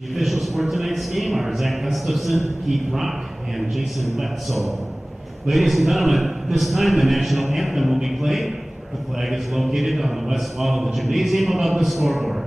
The officials for tonight's game are Zach Gustafson, Keith Rock, and Jason Wetzel. Ladies and gentlemen, this time the national anthem will be played. The flag is located on the west wall of the gymnasium above the scoreboard.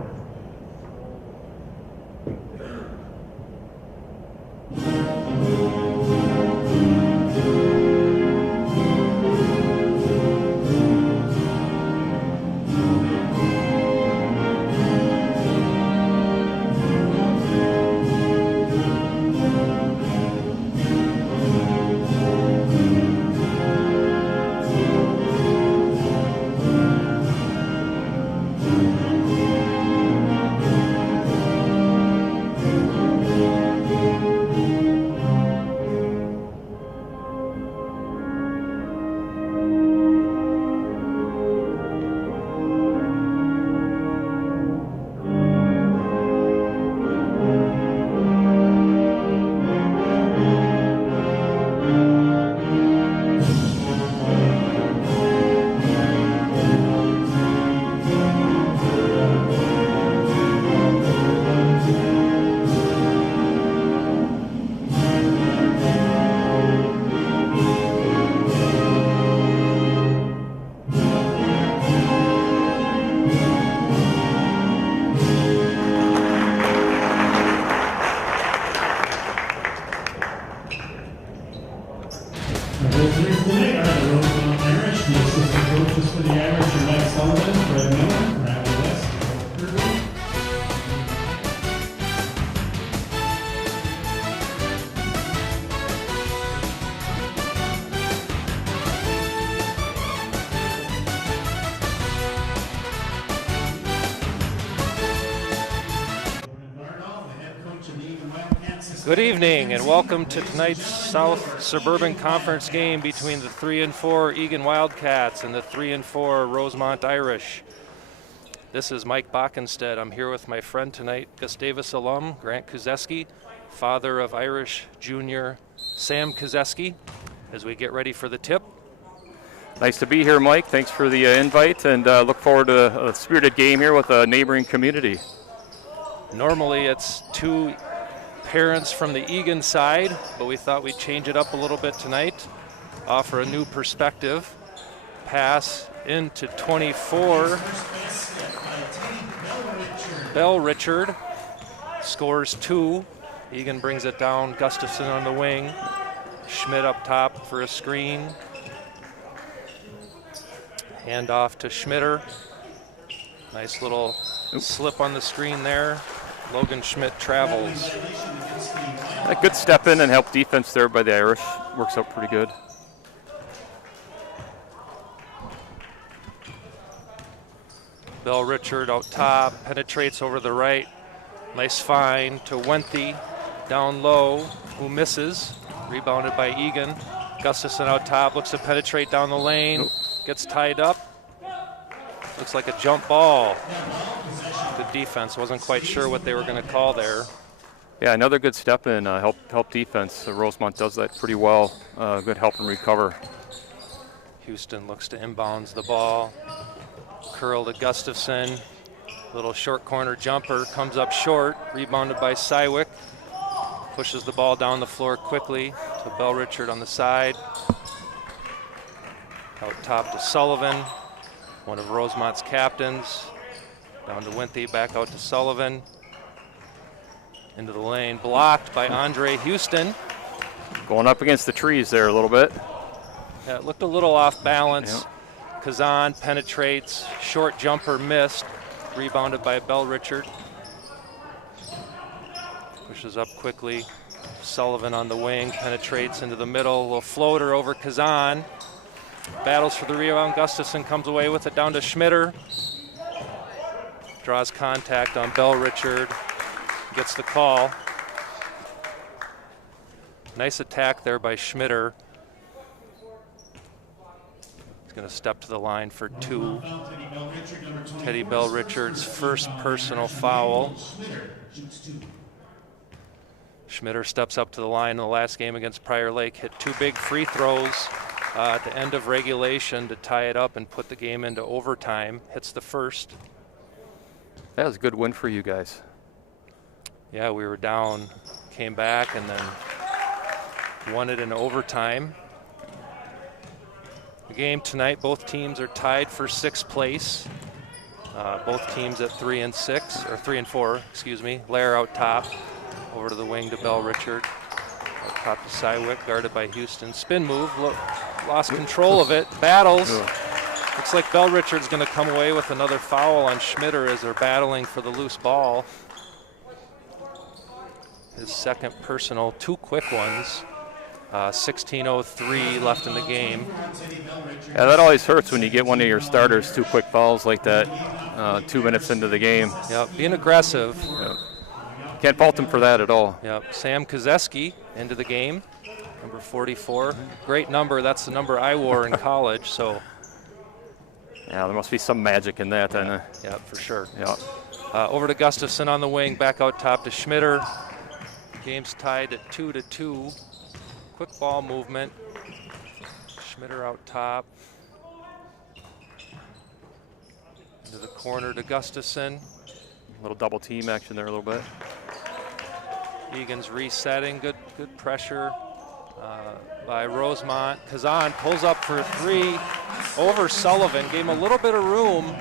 Tonight are the Rosemount Irish. The assistant coaches for the Irish are Mike Sullivan, Fred Miller, Bradley West, Kirby. Good evening and welcome to tonight's South Suburban Conference game between the 3 and 4 Eagan Wildcats and the 3 and 4 Rosemount Irish. This is Mike Bockenstead. I'm here with my friend tonight, Gustavus alum Grant Kuzeski, father of Irish junior Sam Kuzeski, as we get ready for the tip. Nice to be here, Mike. Thanks for the invite, and look forward to a spirited game here with a neighboring community. Normally it's two parents from the Eagan side, but we thought we'd change it up a little bit tonight, offer a new perspective. Pass into 24. Bell Richard scores 2. Eagan brings it down. Gustafson on the wing. Schmidt up top for a screen. Hand off to Schmitter. Nice little slip on the screen there. Logan Schmidt travels. A good step in and help defense there by the Irish. Works out pretty good. Bell Richard out top, penetrates over the right. Nice find to Wenthy, down low, who misses. Rebounded by Eagan. Gustafson out top, looks to penetrate down the lane, gets tied up. Looks like a jump ball. Good defense. Wasn't quite sure what they were going to call there. Yeah, another good step in, help defense. Rosemount does that pretty well. Good help and recover. Houston looks to inbounds the ball. Curl to Gustafson. Little short corner jumper comes up short. Rebounded by Sywick. Pushes the ball down the floor quickly to Bell Richard on the side. Out top to Sullivan, one of Rosemount's captains. Down to Wenthy, back out to Sullivan. Into the lane, blocked by Andre Houston. Going up against the trees there a little bit. Yeah, it looked a little off balance. Yep. Kazan penetrates, short jumper missed. Rebounded by Bell Richard. Pushes up quickly. Sullivan on the wing, penetrates into the middle. A little floater over Kazan. Battles for the rebound. Gustafson comes away with it down to Schmitter. Draws contact on Bell Richard. Gets the call. Nice attack there by Schmitter. He's going to step to the line for 2. Teddy Bell Richard's first personal foul. Schmitter steps up to the line in the last game against Prior Lake, hit 2 big free throws at the end of regulation to tie it up and put the game into overtime. Hits the first. That was a good win for you guys. Yeah, we were down, came back, and then won it in overtime. The game tonight, both teams are tied for 6th place. Both teams at 3 and 6, or 3 and 4, excuse me. Lair out top, over to the wing to Bell Richard. Out top to Sywick, guarded by Houston. Spin move, lost control of it, battles. Looks like Bell Richard's going to come away with another foul on Schmitter as they're battling for the loose ball. His second personal, 2 quick ones. 16:03 left in the game. Yeah, that always hurts when you get one of your starters 2 quick fouls like that 2 minutes into the game. Yep, being aggressive. Yep. Can't fault him for that at all. Yep, Sam Kozeski into the game, number 44. Great number, that's the number I wore in college, so. Yeah, there must be some magic in that. Yeah, yeah, for sure. Yeah. Over to Gustafson on the wing, back out top to Schmitter. Game's tied at 2-2. Quick ball movement. Schmitter out top. Into the corner to Gustafson. A little double team action there a little bit. Egan's resetting, good pressure by Rosemount. Kazan pulls up for 3 over Sullivan, gave him a little bit of room,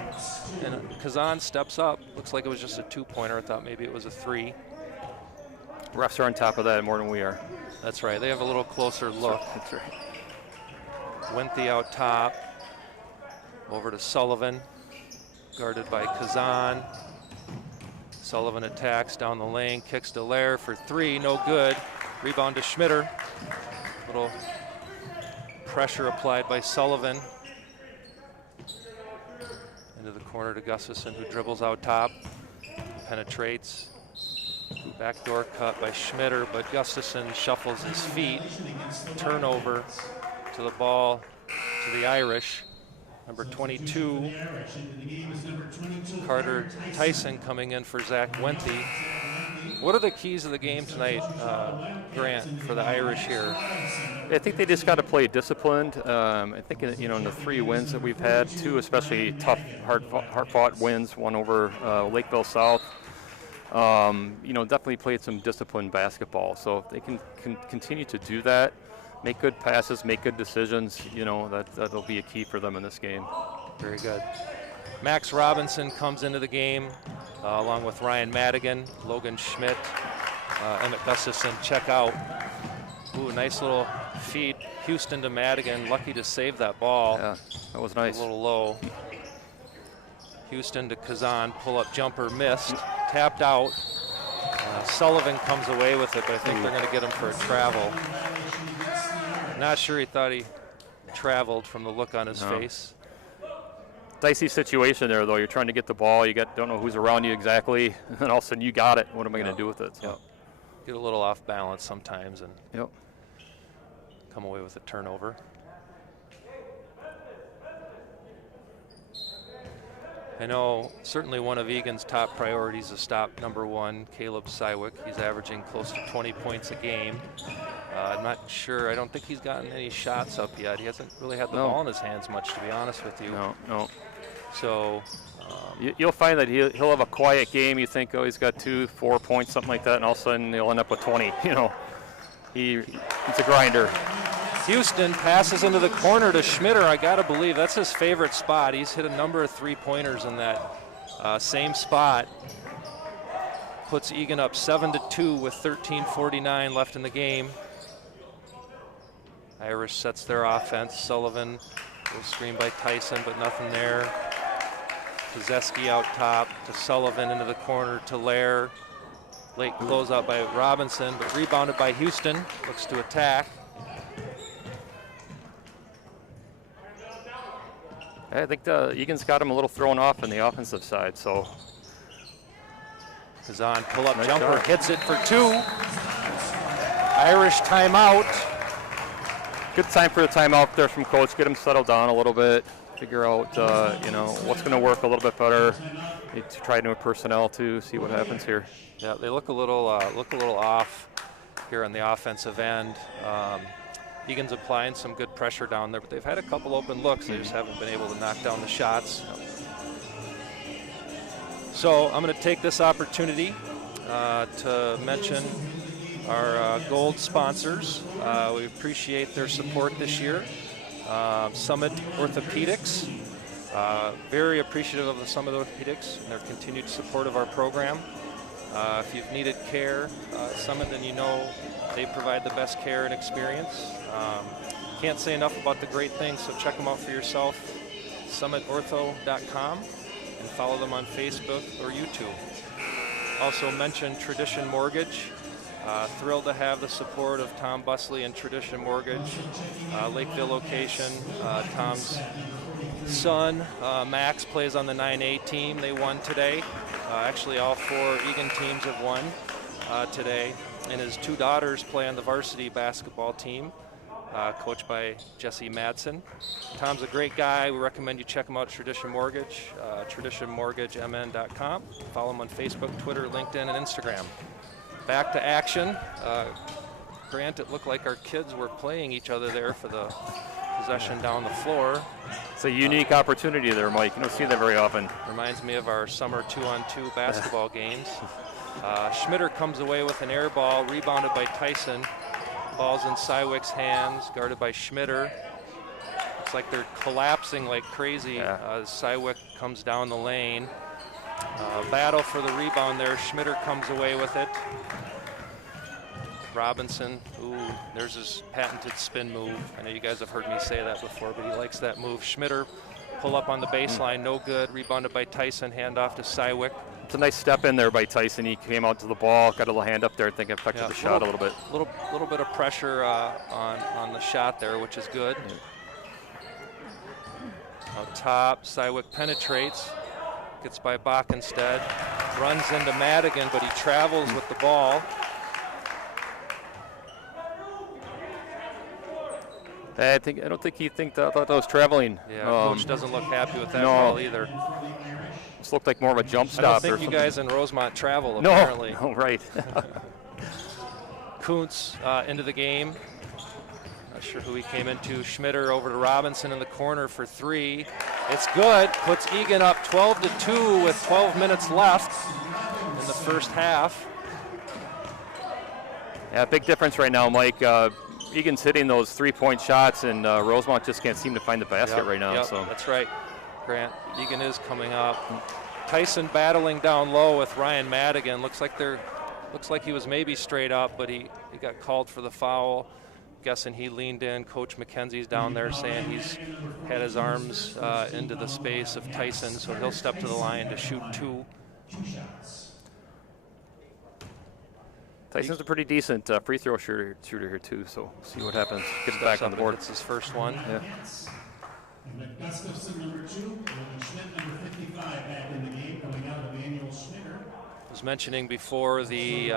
and Kazan steps up. Looks like it was just a 2-pointer. I thought maybe it was a 3. Refs are on top of that more than we are. That's right, they have a little closer look. That's right. Wenthy out top, over to Sullivan, guarded by Kazan. Sullivan attacks down the lane, kicks to Lair for 3, no good. Rebound to Schmitter. Little pressure applied by Sullivan. Into the corner to Gustafson, who dribbles out top, penetrates. Backdoor cut by Schmitter, but Gustafson shuffles his feet. Turnover to the ball to the Irish. Number 22, Carter Tyson coming in for Zach Wenthy. What are the keys of the game tonight, Grant, for the Irish here? I think they just got to play disciplined. I think in the 3 wins that we've had, 2 especially tough, hard-fought wins, one over Lakeville South. Definitely played some disciplined basketball. So if they can continue to do that, make good passes, make good decisions, that'll be a key for them in this game. Very good. Max Robinson comes into the game along with Ryan Madigan, Logan Schmidt, Emmett Gustafson check out. Ooh, nice little feed. Houston to Madigan, lucky to save that ball. Yeah, that was nice. A little low. Houston to Kazan, pull-up jumper missed, tapped out. Sullivan comes away with it, but I think they're going to get him for a travel. Not sure he thought he traveled from the look on his face. Dicey situation there, though. You're trying to get the ball. Don't know who's around you exactly, and then all of a sudden you got it. What am I going to do with it? So. Yep. Get a little off balance sometimes and come away with a turnover. I know certainly one of Egan's top priorities is stop number 1, Caleb Sywick. He's averaging close to 20 points a game. I'm not sure. I don't think he's gotten any shots up yet. He hasn't really had the ball in his hands much, to be honest with you. No. So you'll find that he'll have a quiet game. You think, oh, he's got 2, 4 points, something like that, and all of a sudden he'll end up with 20. He's a grinder. Houston passes into the corner to Schmitter. I got to believe that's his favorite spot. He's hit a number of 3-pointers in that same spot. Puts Eagan up 7-2 with 13:49 left in the game. Irish sets their offense. Sullivan will screen by Tyson, but nothing there. Kozeski out top to Sullivan into the corner to Lair. Late closeout by Robinson, but rebounded by Houston. Looks to attack. I think Egan's got him a little thrown off on the offensive side. So Kazan pull-up jumper, hits it for 2. Irish timeout. Good time for the timeout there from coach. Get him settled down a little bit. Figure out, what's going to work a little bit better. Need to try new personnel too. See what happens here. Yeah, they look a little off here on the offensive end. Egan's applying some good pressure down there, but they've had a couple open looks. They just haven't been able to knock down the shots. So I'm going to take this opportunity to mention our gold sponsors. We appreciate their support this year. Summit Orthopedics. Very appreciative of the Summit Orthopedics and their continued support of our program. If you've needed care, Summit, then you know they provide the best care and experience. Can't say enough about the great things, so check them out for yourself. SummitOrtho.com, and follow them on Facebook or YouTube. Also mention Tradition Mortgage. Thrilled to have the support of Tom Busley and Tradition Mortgage, Lakeville location. Tom's son, Max, plays on the 9A team. They won today. Actually, all 4 Eagan teams have won today. And his 2 daughters play on the varsity basketball team, coached by Jesse Madsen. Tom's a great guy. We recommend you check him out, Tradition Mortgage, traditionmortgagemn.com. Follow him on Facebook, Twitter, LinkedIn, and Instagram. Back to action. Grant, it looked like our kids were playing each other there for the possession down the floor. It's a unique opportunity there, Mike. You don't see that very often. Reminds me of our summer 2-on-2 basketball games. Schmitter comes away with an air ball, rebounded by Tyson. Ball's in Sywick's hands, guarded by Schmitter. Looks like they're collapsing like crazy. Sywick comes down the lane. Battle for the rebound there. Schmitter comes away with it. Robinson, ooh, there's his patented spin move. I know you guys have heard me say that before, but he likes that move. Schmitter, pull up on the baseline, no good. Rebounded by Tyson, handoff to Sywick. It's a nice step in there by Tyson. He came out to the ball, got a little hand up there, I think it affected the shot a little bit. Little bit of pressure on the shot there, which is good. Out top, Sywick penetrates. Gets by Bach instead, runs into Madigan, but he travels with the ball. I don't think he thought that was traveling. Yeah, coach doesn't look happy with that ball either. This looked like more of a jump stop. I don't think you guys in Rosemount travel, apparently. No, right. Kuntz into the game. Not sure who he came into. Schmitter over to Robinson in the corner for 3. It's good. Puts Eagan up 12-2 with 12 minutes left in the first half. Yeah, big difference right now, Mike. Eagan's hitting those 3-point shots, and Rosemount just can't seem to find the basket right now. Yep, so that's right, Grant. Eagan is coming up. Tyson battling down low with Ryan Madigan. Looks like he was maybe straight up, but he got called for the foul. Guessing he leaned in. Coach McKenzie's down there saying he's had his arms into the space of Tyson, so he'll step to the line to shoot 2. Tyson's a pretty decent free throw shooter here too, so see what happens. Gets back on the board. It's his first one. Yeah. Gustafson, number 2, and Schmidt, number 55, back in the game, coming out of Emmanuel Schmitter. I was mentioning before the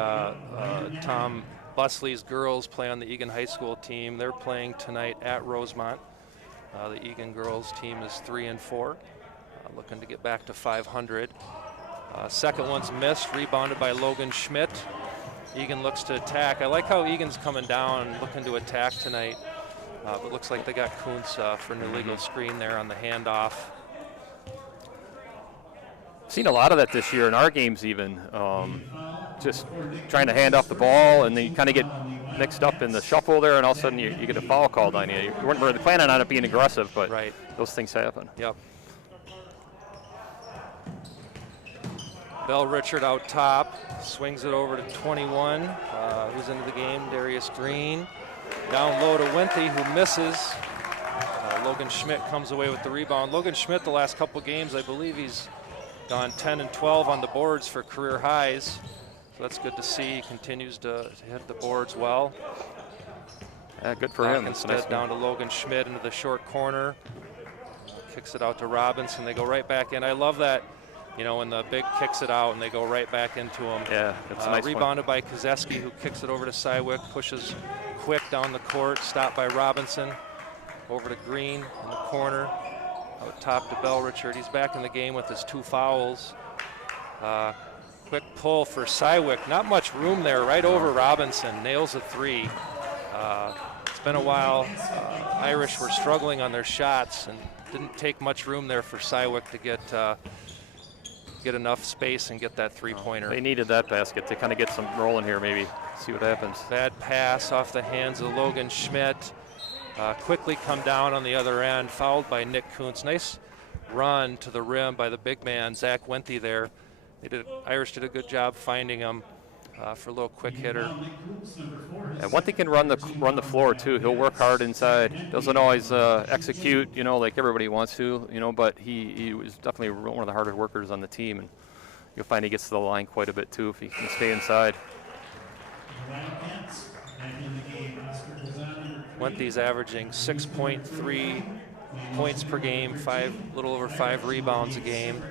Tom Busley's girls play on the Eagan High School team. They're playing tonight at Rosemount. The Eagan girls team is 3-4, looking to get back to 500. Second one's missed, rebounded by Logan Schmidt. Eagan looks to attack. I like how Eagan's coming down, looking to attack tonight. But looks like they got Kuntz for an illegal screen there on the handoff. Seen a lot of that this year in our games even. Just trying to hand off the ball, and then you kind of get mixed up in the shuffle there, and all of a sudden you get a foul called on you. You weren't really planning on it being aggressive, but those things happen. Yep. Bell Richard out top, swings it over to 21. Who's into the game? Darius Green. Down low to Winthy, who misses. Logan Schmidt comes away with the rebound. Logan Schmidt, the last couple games, I believe he's gone 10 and 12 on the boards for career highs. So that's good to see. He continues to hit the boards well. Yeah, good for him. Instead nice down to Logan Schmidt into the short corner. Kicks it out to Robinson. They go right back in. I love that. You know, when the big kicks it out and they go right back into him. Yeah, that's a nice rebounded by Kozeski, who kicks it over to Sywick, pushes quick down the court, stopped by Robinson. Over to Green in the corner, out top to Bell Richard. He's back in the game with his 2 fouls. Quick pull for Sywick. Not much room there, right over Robinson. Nails a 3. It's been a while. Irish were struggling on their shots and didn't take much room there for Sywick to get get enough space and get that three-pointer. They needed that basket to kind of get some rolling here, maybe. See what happens. Bad pass off the hands of Logan Schmidt. Quickly come down on the other end, fouled by Nick Kuntz. Nice run to the rim by the big man, Zach Wenthy there. Irish did a good job finding him for a little quick hitter. And Wenthy can run the floor too. He'll work hard inside. Doesn't always execute, like everybody wants to, but he was definitely one of the harder workers on the team, and you'll find he gets to the line quite a bit too if he can stay inside. Wenthy's averaging 6.3 points per game, little over 5 rebounds a game.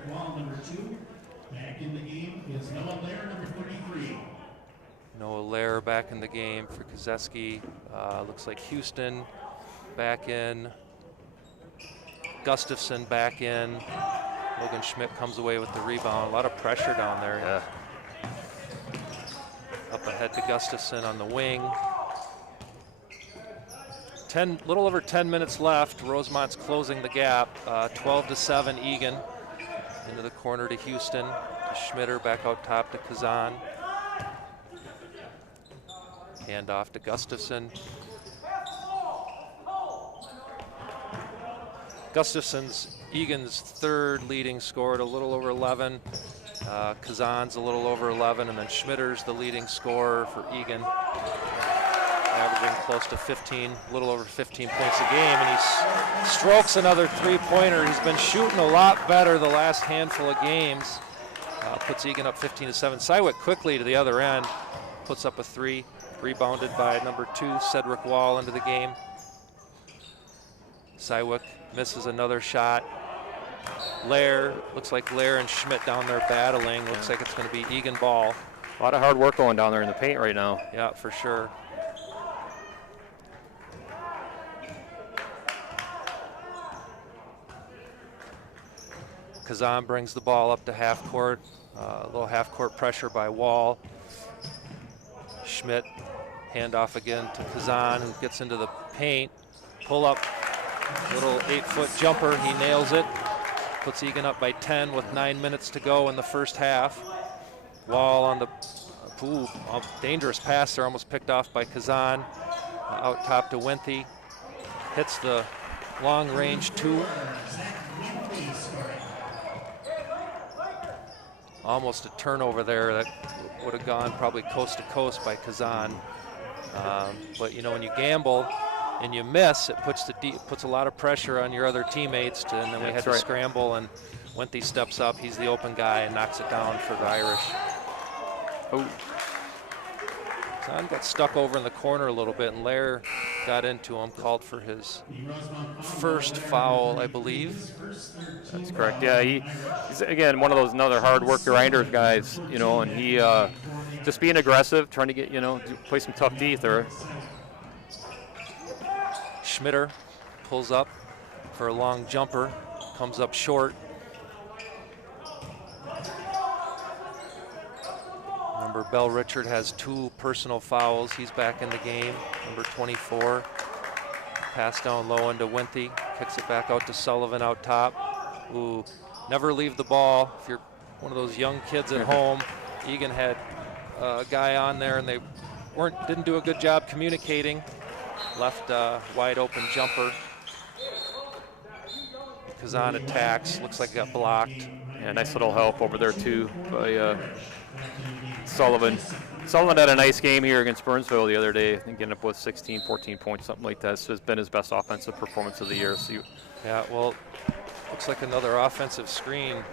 Noah Lair back in the game for Kozeski. Looks like Houston back in. Gustafson back in. Logan Schmidt comes away with the rebound. A lot of pressure down there. Yeah. Up ahead to Gustafson on the wing. Little over 10 minutes left. Rosemount's closing the gap. 12-7 Eagan. Into the corner to Houston. To Schmitter back out top to Kazan. Hand off to Gustafson. Gustafson's Egan's third leading scorer at a little over 11. Kazan's a little over 11, and then Schmitter's the leading scorer for Eagan, averaging close to 15, a little over 15 points a game, and he strokes another three-pointer. He's been shooting a lot better the last handful of games. Puts Eagan up 15-7. Sywick quickly to the other end, puts up a three, rebounded by number 2, Cedric Wall, into the game. Sywick misses another shot. Looks like Lair and Schmidt down there battling. Looks like it's going to be Eagan ball. A lot of hard work going down there in the paint right now. Yeah, for sure. Kazan brings the ball up to half court. A little half court pressure by Wall. Schmidt, handoff again to Kazan, who gets into the paint. Pull up, little 8-foot jumper, he nails it. Puts Eagan up by 10 with 9 minutes to go in the first half. Wall on the, dangerous pass there, almost picked off by Kazan. Out top to Wenthy. Hits the long range 2. Almost a turnover there that would have gone probably coast to coast by Kazan. But when you gamble and you miss, it puts a lot of pressure on your other teammates. And then we had to scramble, and Wenthy steps up. He's the open guy and knocks it down for the Irish. Oh. Kazan got stuck over in the corner a little bit, and Lair got into him, called for his first foul, I believe. That's correct. Yeah, he's again one of those another hard worker grinders guys, and he just being aggressive, trying to get play some tough D there. Schmitter pulls up for a long jumper, comes up short. Remember, Bell Richard has 2 personal fouls. He's back in the game, number 24. Pass down low into Wenthy, kicks it back out to Sullivan out top. Ooh, never leave the ball. If you're one of those young kids at home, Eagan had a guy on there, and they didn't do a good job communicating. Left wide open jumper. Kazan attacks, looks like it got blocked. Yeah, nice little help over there too by Sullivan. Sullivan had a nice game here against Burnsville the other day. I think getting up with 16, 14 points, something like that. This has been his best offensive performance of the year. So yeah, well, looks like another offensive screen.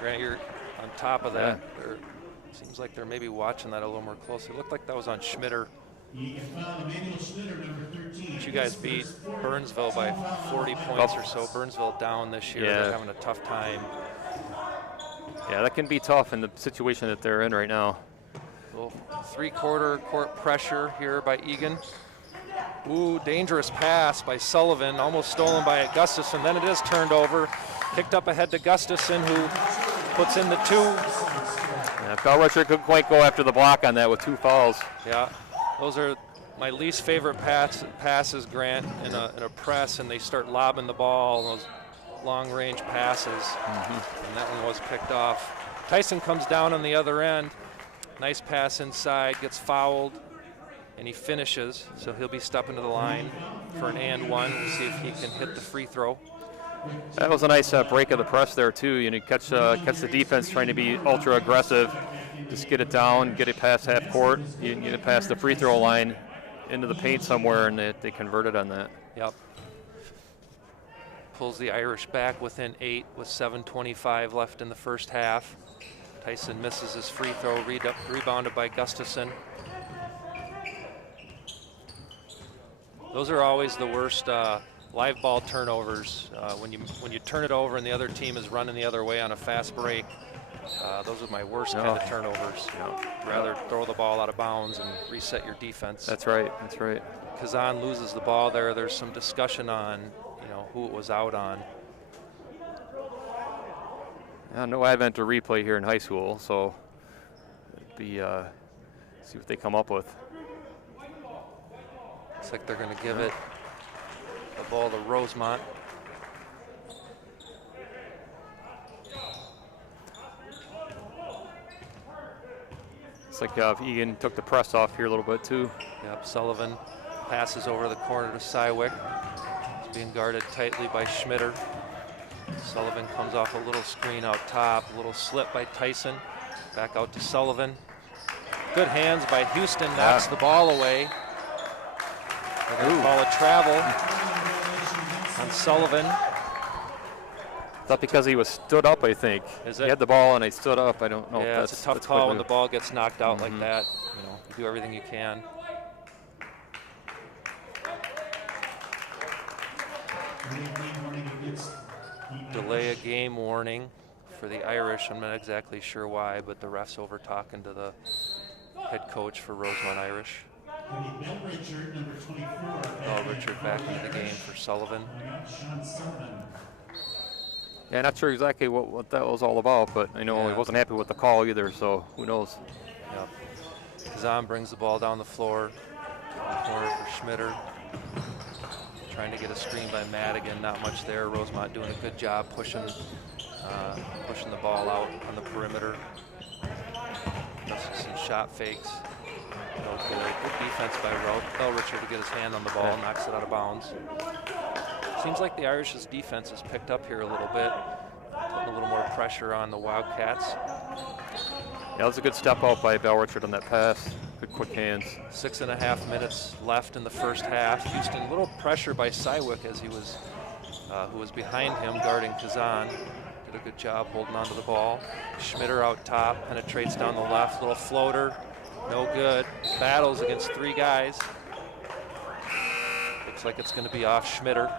Grant, you're on top of that. Yeah. Seems like they're maybe watching that a little more closely. It looked like that was on Schmitter. But you guys beat Burnsville by 40 points or so. Burnsville down this year. Yeah. They're having a tough time. Yeah, that can be tough in the situation that they're in right now. Little 3/4 court pressure here by Eagan. Ooh, dangerous pass by Sullivan, almost stolen by Gustafson. Then it is turned over. Kicked up ahead to Gustafson, who puts in the 2. Yeah, Bell Richard couldn't quite go after the block on that with 2 fouls. Yeah, those are my least favorite passes, Grant, in a press, and they start lobbing the ball, those long-range passes. And that one was picked off. Tyson comes down on the other end. Nice pass inside, gets fouled, and he finishes. So he'll be stepping to the line for an and one. We'll see if he can hit the free throw. That was a nice break of the press there too. You catch the defense trying to be ultra aggressive, just get it down, get it past half court, you can get it past the free throw line into the paint somewhere, and they converted on that. Yep. Pulls the Irish back within 8 with 7:25 left in the first half. Tyson misses his free throw, rebounded by Gustafson. Those are always the worst live ball turnovers. When you turn it over and the other team is running the other way on a fast break, those are my worst kind of turnovers. Rather throw the ball out of bounds and reset your defense. That's right. That's right. Kazan loses the ball there. There's some discussion on who it was out on. No advent of replay here in high school, so it'd be see what they come up with. Looks like they're going to give it the ball to Rosemount. It's like Eagan took the press off here a little bit too. Yep, Sullivan passes over the corner to Sywick. He's being guarded tightly by Schmitter. Sullivan comes off a little screen out top, a little slip by Tyson. Back out to Sullivan. Good hands by Houston, knocks the ball away. They're going to call a travel on Sullivan. Is that because he was stood up, I think? Is it? He had the ball and he stood up. I don't know. Yeah, it's a tough call when the ball gets knocked out like that. You do everything you can. Delay a game warning for the Irish. I'm not exactly sure why, but the ref's over talking to the head coach for Rosemount Irish. Bell Richard back into the game for Sullivan. Yeah, not sure exactly what that was all about, but I know he wasn't happy with the call either, so who knows. Yep. Kazan brings the ball down the floor. Corner for Schmitter. Trying to get a screen by Madigan, not much there. Rosemount doing a good job pushing the ball out on the perimeter. Some shot fakes. Good defense by Bell Richard to get his hand on the ball, knocks it out of bounds. Seems like the Irish's defense has picked up here a little bit, putting a little more pressure on the Wildcats. Yeah, that was a good step out by Bell Richard on that pass. Good quick hands. 6.5 minutes left in the first half. Houston, a little pressure by Sywick as he was, who was behind him guarding Kazan. Did a good job holding onto the ball. Schmitter out top, penetrates down the left, little floater, no good. Battles against 3 guys. Looks like it's going to be off Schmitter.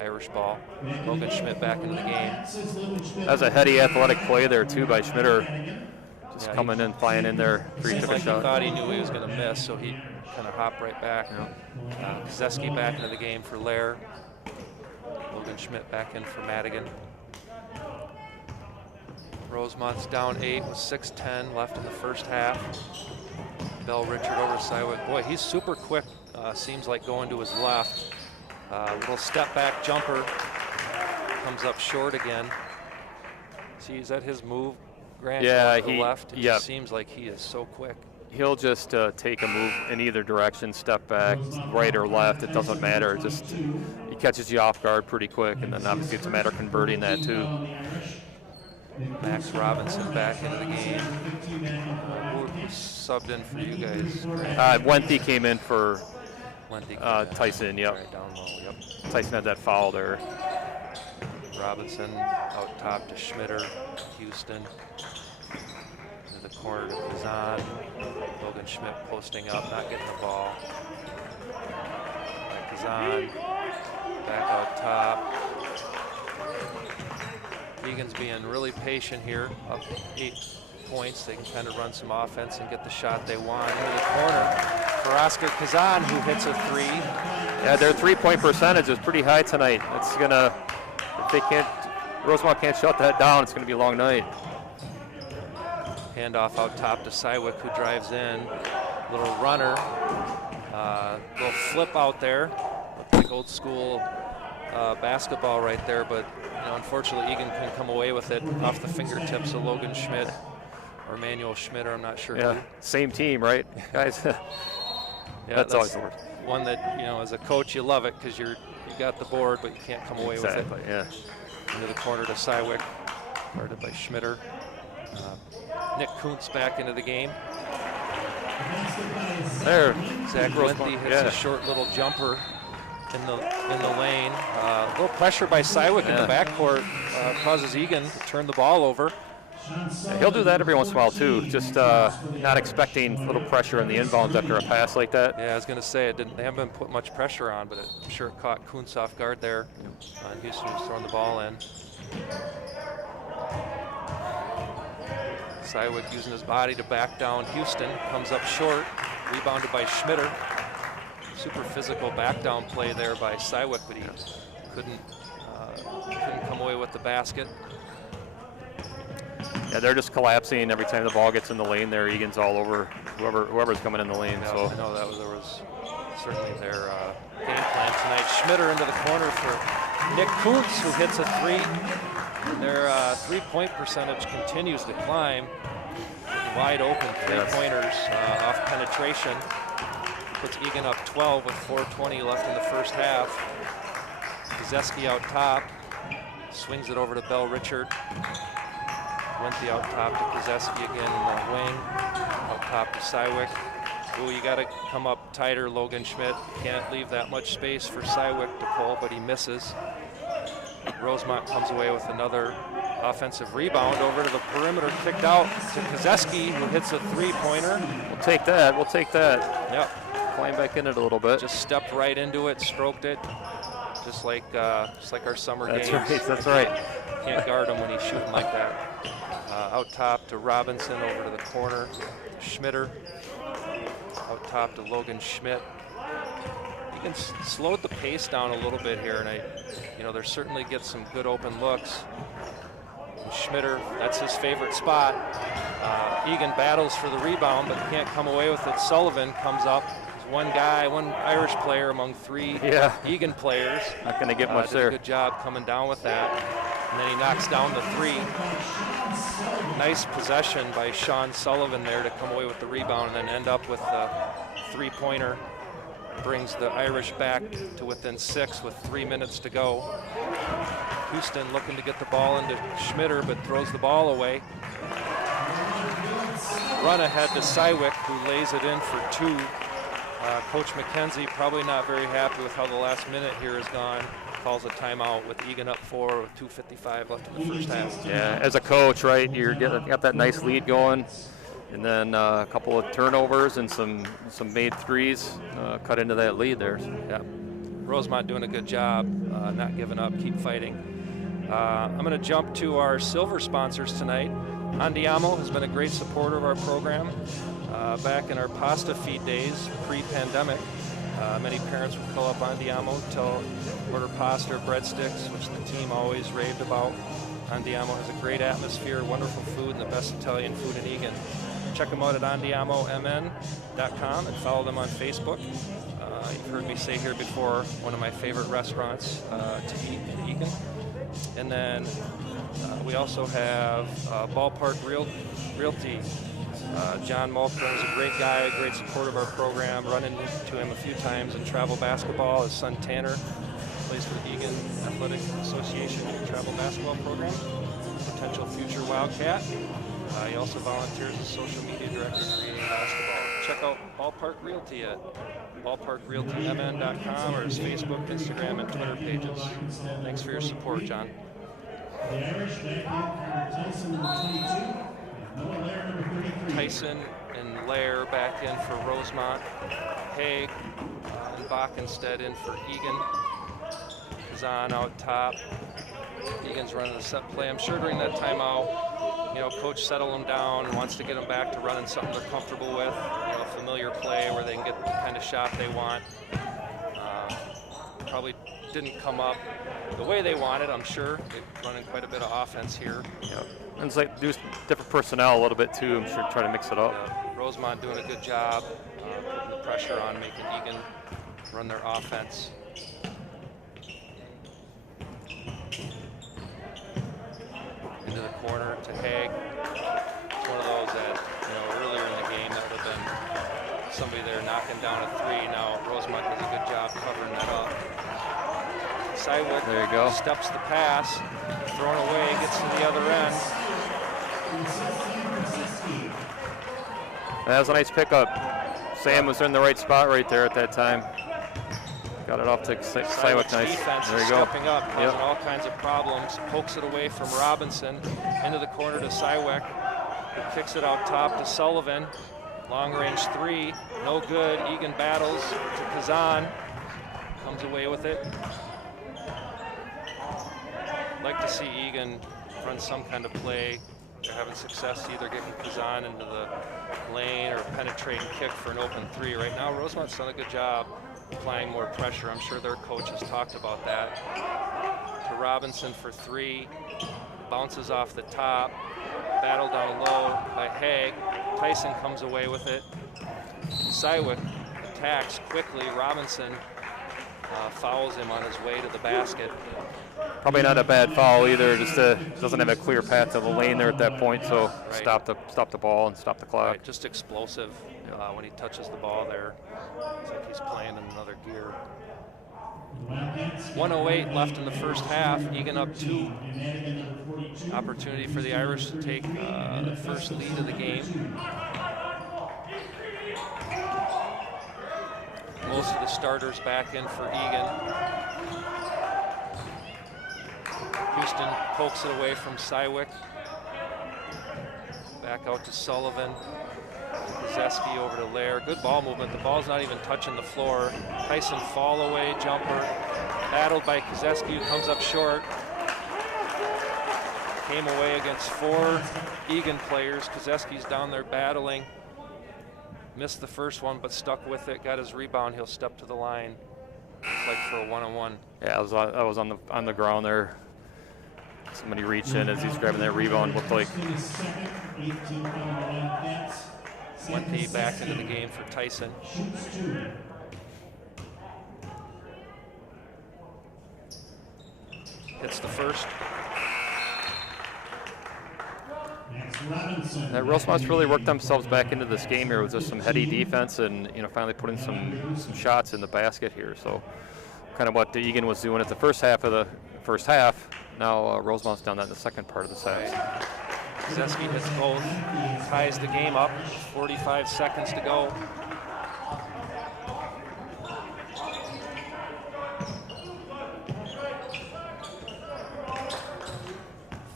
Irish ball. Logan Schmidt back into the game. That was a heady athletic play there too by Schmitter. Just coming in, flying in there. Seems like he thought he knew he was going to miss, so he kind of hopped right back. Kozeski back into the game for Lair. Logan Schmidt back in for Madigan. Rosemont's down 8 with 6:10 left in the first half. Bell Richard over Sywick. Boy, he's super quick. Seems like going to his left. Little step back jumper. Comes up short again. See, is that his move? Grant to the left. It just seems like he is so quick. He'll just take a move in either direction, step back, right or left. It doesn't matter. Just he catches you off guard pretty quick, and then obviously it's a matter of converting that too. Max Robinson back into the game. Who subbed in for you guys? Wenthy came in for Tyson. Yep. Right down low. Yep. Tyson had that foul there. Robinson out top to Schmitter. Houston. To the corner to Kazan. Logan Schmidt posting up, not getting the ball. Kazan back out top. Eagan's being really patient here, up 8 points. They can kind of run some offense and get the shot they want. Into the corner for Oscar Kazan, who hits a 3. Yeah, their 3-point percentage is pretty high tonight. It's gonna, if they can't, Rosemount can't shut that down, it's gonna be a long night. Handoff out top to Sywick, who drives in. Little runner, little flip out there. Looks like old school basketball right there, but unfortunately Eagan can come away with it off the fingertips of Logan Schmidt or Manuel Schmidt, or I'm not sure. Yeah, who. same team, right, guys? Yeah, that's always the worst. One that, as a coach, you love it because you got the board, but you can't come away with it. Yeah. Into the corner to Sywick, guarded by Schmitter. Nick Kuntz back into the game. There, Zach Wenthy hits a short little jumper in the lane. A little pressure by Sywick in the backcourt causes Eagan to turn the ball over. Yeah, he'll do that every once in a while too. Just not expecting a little pressure in the inbounds after a pass like that. Yeah, I was going to say they haven't been put much pressure on, but I'm sure it caught Kuntz off guard there. And Houston was throwing the ball in. Sywick using his body to back down Houston, comes up short, rebounded by Schmitter. Super physical back down play there by Sywick, but he couldn't come away with the basket. Yeah, they're just collapsing every time the ball gets in the lane there. Egan's all over whoever's coming in the lane. Yeah, so I know there was certainly their game plan tonight. Schmitter into the corner for Nick Kuntz, who hits a three. Their three-point percentage continues to climb. Wide open three-pointers off penetration. Puts Eagan up 12 with 4:20 left in the first half. Kozeski out top. Swings it over to Bell Richard. Wenthy out top to Kozeski again in the wing. Out top to Sywick. Ooh, you got to come up tighter, Logan Schmidt. Can't leave that much space for Sywick to pull, but he misses. Rosemount comes away with another offensive rebound over to the perimeter, kicked out to Kozeski, who hits a three-pointer. We'll take that. We'll take that. Yep. Climb back in it a little bit. Just stepped right into it, stroked it, just like our summer games. That's right. Can't guard him when he's shooting like that. Out top to Robinson, over to the corner. Schmitter. Out top to Logan Schmidt. He can slow the pace down a little bit here, and there certainly gets some good open looks. And Schmitter, that's his favorite spot. Eagan battles for the rebound, but can't come away with it. Sullivan comes up. He's one Irish player among three Eagan players. Not going to get much did there. A good job coming down with that. And then he knocks down the three. Nice possession by Sean Sullivan there to come away with the rebound and then end up with the three-pointer. Brings the Irish back to within 6 with 3 minutes to go. Houston looking to get the ball into Schmitter, but throws the ball away. Run ahead to Sywick, who lays it in for 2. Coach McKenzie probably not very happy with how the last minute here has gone. Calls a timeout with Eagan up 4 with 2:55 left in the first half. Yeah, as a coach, right, you're got that nice lead going, and then a couple of turnovers and some made threes cut into that lead there. Yeah, Rosemount doing a good job, not giving up, keep fighting. I'm going to jump to our silver sponsors tonight. Andiamo has been a great supporter of our program. Back in our pasta feed days, pre-pandemic, many parents would call up Andiamo, order pasta or breadsticks, which the team always raved about. Andiamo has a great atmosphere, wonderful food, and the best Italian food in Eagan. Check them out at andiamomn.com and follow them on Facebook. You've heard me say here before, one of my favorite restaurants to eat in Eagan. And then we also have Ballpark Realty. John Malcolm is a great guy, a great supporter of our program. Run into him a few times in travel basketball. His son Tanner plays for the Eagan Athletic Association travel basketball program. Potential future Wildcat. He also volunteers as social media director for Eagan basketball. Check out Ballpark Realty at ballparkrealtymn.com or his Facebook, Instagram, and Twitter pages. Thanks for your support, John. The Irish back in for Tyson number 22. Noah Lair, number 33. Tyson and Lair back in for Rosemount. Haig and Backenstead in for Eagan. Kazan out top. Eagan's running the set play. I'm sure during that timeout, coach settled them down and wants to get them back to running something they're comfortable with. A familiar play where they can get the kind of shot they want. Probably didn't come up the way they wanted, I'm sure. They're running quite a bit of offense here. Yeah. And it's like do different personnel a little bit too. I'm sure try to mix it up. Rosemount doing a good job, putting the pressure on, making Eagan run their offense. corner to Haig. It's one of those that, earlier in the game that would have been somebody there knocking down a three. Now Rosemount does a good job covering that up. Sywick There you go. steps the pass, thrown away, gets to the other end. That was a nice pickup. Sam was in the right spot right there at that time. Got it off to Sywick. Nice. Defense There you is go. stepping up, causing all kinds of problems. Pokes it away from Robinson into the corner to Sywick. He kicks it out top to Sullivan. Long range three, no good. Eagan battles to Kazan. Comes away with it. Like to see Eagan run some kind of play. They're having success either getting Kazan into the lane or penetrating kick for an open three. Right now, Rosemont's done a good job applying more pressure. I'm sure their coach has talked about that. To Robinson for three. Bounces off the top. Battle down low by Haig. Tyson comes away with it. Sywick attacks quickly. Robinson fouls him on his way to the basket. Probably not a bad foul either. Just doesn't have a clear path to the lane there at that point. So stop the ball and stop the clock. Right, just explosive when he touches the ball there. It's like he's playing in another gear. 1:08 left in the first half. Eagan up 2. Opportunity for the Irish to take the first lead of the game. Most of the starters back in for Eagan. Houston pokes it away from Sywick. Back out to Sullivan. Kozeski over to Lair. Good ball movement. The ball's not even touching the floor. Tyson fall away jumper. Battled by Kozeski, who comes up short. Came away against 4 Eagan players. Kozeski's down there battling. Missed the first one, but stuck with it. Got his rebound. He'll step to the line. Looks like for a one-on-one. Yeah, I was on the ground there. Somebody reached in as he's grabbing that rebound. Looked like. Wenthe back into the game for Tyson. Hits the first. Rosemount's really worked themselves back into this game here with just some heady defense and finally putting some shots in the basket here. So kind of what Eagan was doing at the first half of the first half. Now Rosemount's done that in the second part of the set. Kozeski hits both, ties the game up, 45 seconds to go.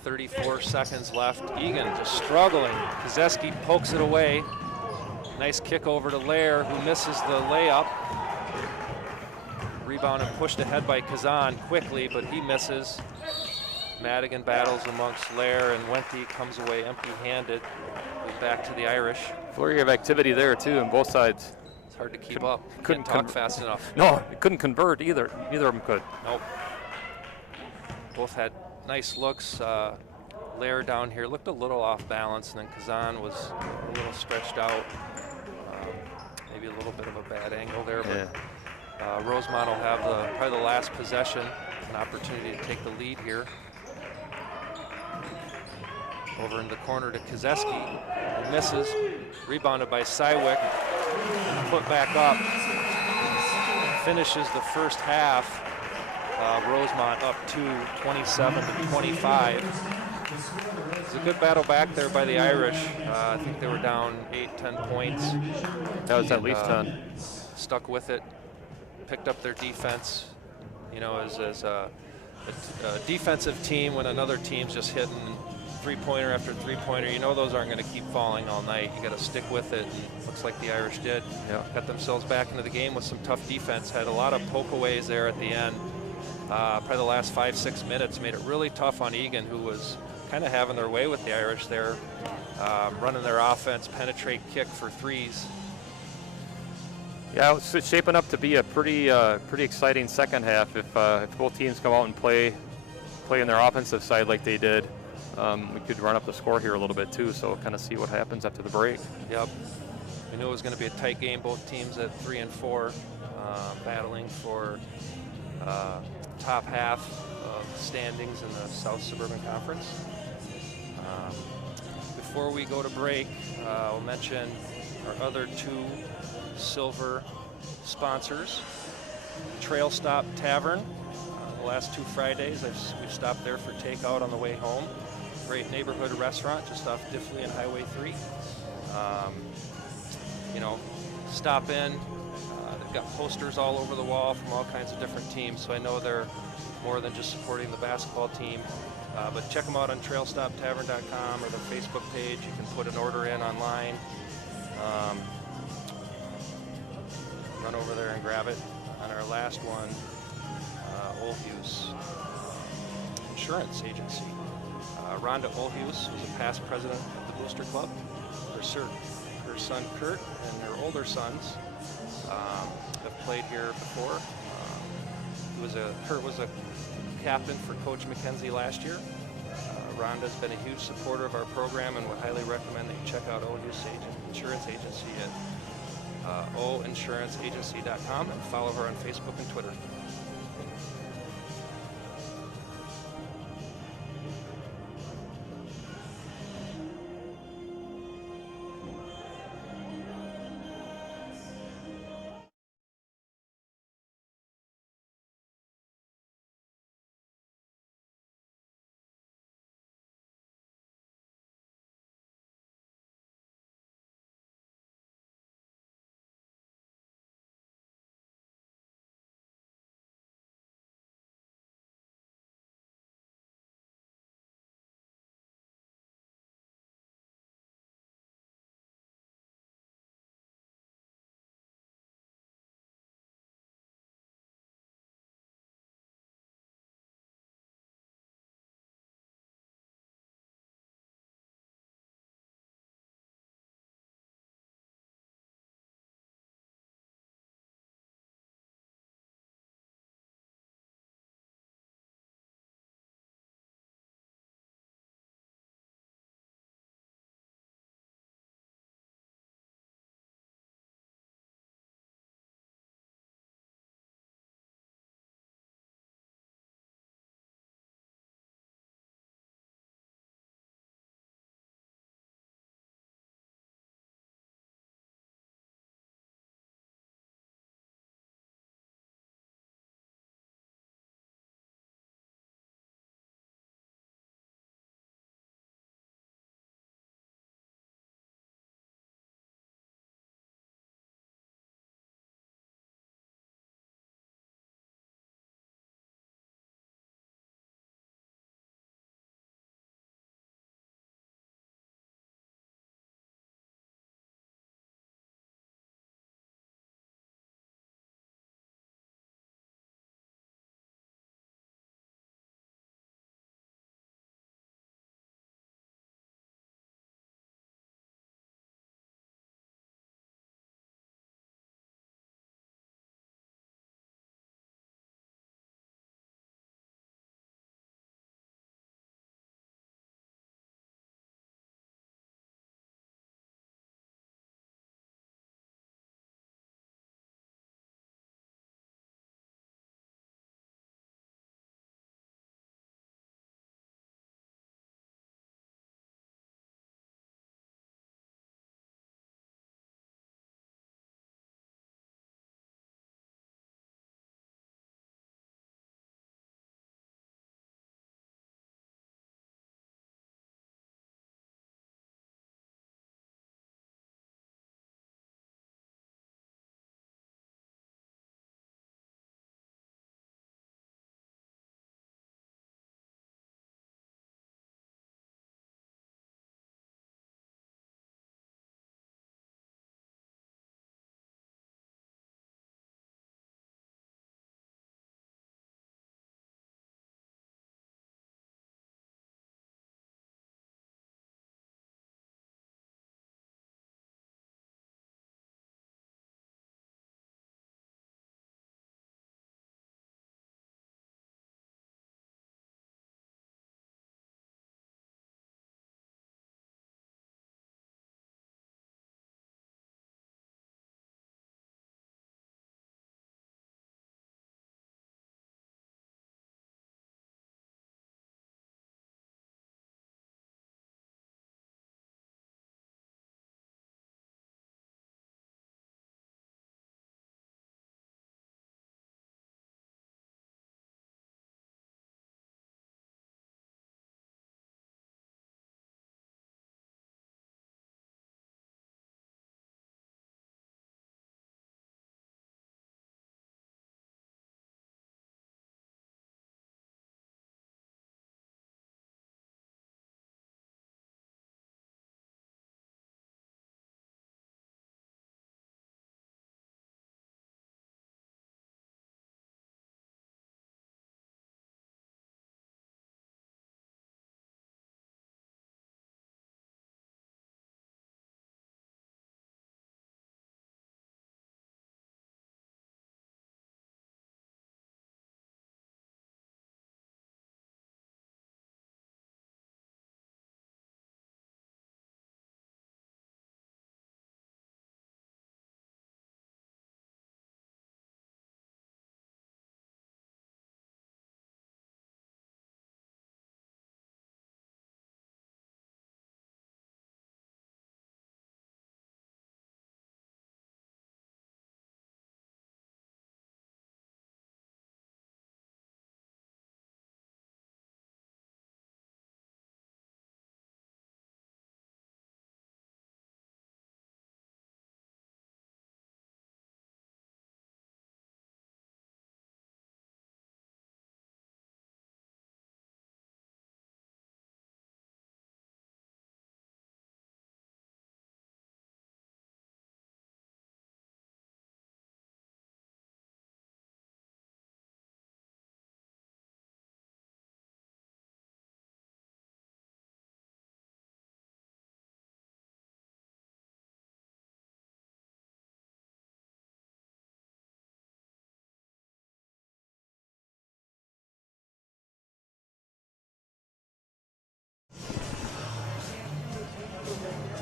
.34 seconds left. Eagan just struggling. Kozeski pokes it away. Nice kick over to Lair, who misses the layup. Rebound and pushed ahead by Kazan quickly, but he misses. Madigan battles amongst Lair, and Wenthe comes away empty-handed. Back to the Irish. Flurry of activity there too on both sides. It's hard to keep up. Couldn't talk fast enough. No, it couldn't convert either. Neither of them could. Nope. Both had nice looks. Lair down here looked a little off balance, and then Kazan was a little stretched out. Maybe a little bit of a bad angle there, but Rosemount will have probably the last possession, an opportunity to take the lead here. Over in the corner to Kozeski, who misses. Rebounded by Sywick, put back up. Finishes the first half. Rosemount up to 27-25. It's a good battle back there by the Irish. I think they were down 8-10 points. That was at least 10. Stuck with it, picked up their defense. As a defensive team, when another team's just hitting three-pointer after three-pointer, those aren't going to keep falling all night. You got to stick with it. And looks like the Irish did. Yeah. Got themselves back into the game with some tough defense. Had a lot of pokeaways there at the end. Probably the last 5-6 minutes made it really tough on Eagan, who was kind of having their way with the Irish there, running their offense, penetrate, kick for threes. Yeah, it's shaping up to be a pretty exciting second half if both teams come out and play in their offensive side like they did. We could run up the score here a little bit too, so kind of see what happens after the break. Yep. We knew it was going to be a tight game. Both teams at 3 and 4, battling for top half of standings in the South Suburban Conference. Before we go to break, I'll mention our other 2 silver sponsors. Trail Stop Tavern. The last 2 Fridays, we've stopped there for takeout on the way home. Great neighborhood restaurant just off Diffley and Highway 3. Stop in. They've got posters all over the wall from all kinds of different teams, so I know they're more than just supporting the basketball team. But check them out on trailstoptavern.com or the Facebook page. You can put an order in online. Run over there and grab it. On our last one, Olhuse Insurance Agency. Rhonda Olhuse was a past president of the Booster Club. Her son Kurt and her older sons have played here before. Kurt was a captain for Coach McKenzie last year. Rhonda's been a huge supporter of our program and would highly recommend that you check out Olhuse Insurance Agency at oinsuranceagency.com and follow her on Facebook and Twitter.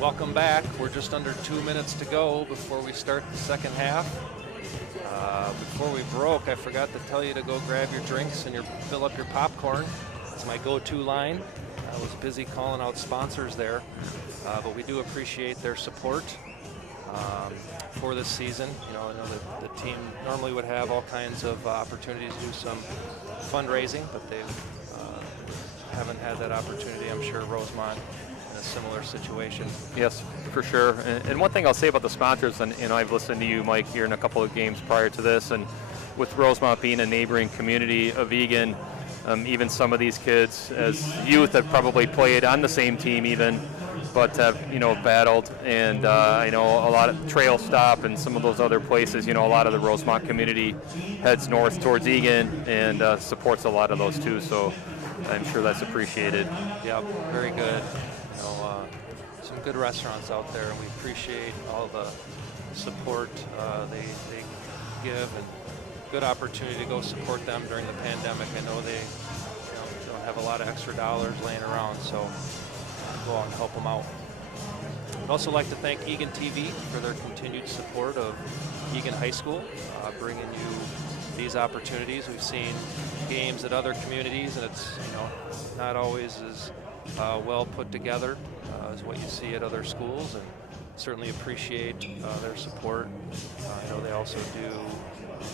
Welcome back. We're just under 2 minutes to go before we start the second half. Before we broke, I forgot to tell you to go grab your drinks and fill up your popcorn. That's my go-to line. I was busy calling out sponsors there, but we do appreciate their support for this season. You know, I know that the team normally would have all kinds of opportunities to do some fundraising, but they haven't had that opportunity. I'm sure Rosemount in a similar situation. Yes, for sure. And one thing I'll say about the sponsors, and I've listened to you, Mike, here in a couple of games prior to this, and with Rosemount being a neighboring community of Eagan, even some of these kids as youth have probably played on the same team even, but have, battled, and I know a lot of Trail Stop and some of those other places, a lot of the Rosemount community heads north towards Eagan and supports a lot of those too, so I'm sure that's appreciated. Yep, very good. Some good restaurants out there, and we appreciate all the support they give, and good opportunity to go support them during the pandemic. I know they don't have a lot of extra dollars laying around, so go out and help them out. I'd also like to thank Eagan TV for their continued support of Eagan High School, bringing you these opportunities. We've seen games at other communities, and it's not always as well put together as what you see at other schools, and certainly appreciate their support. I know they also do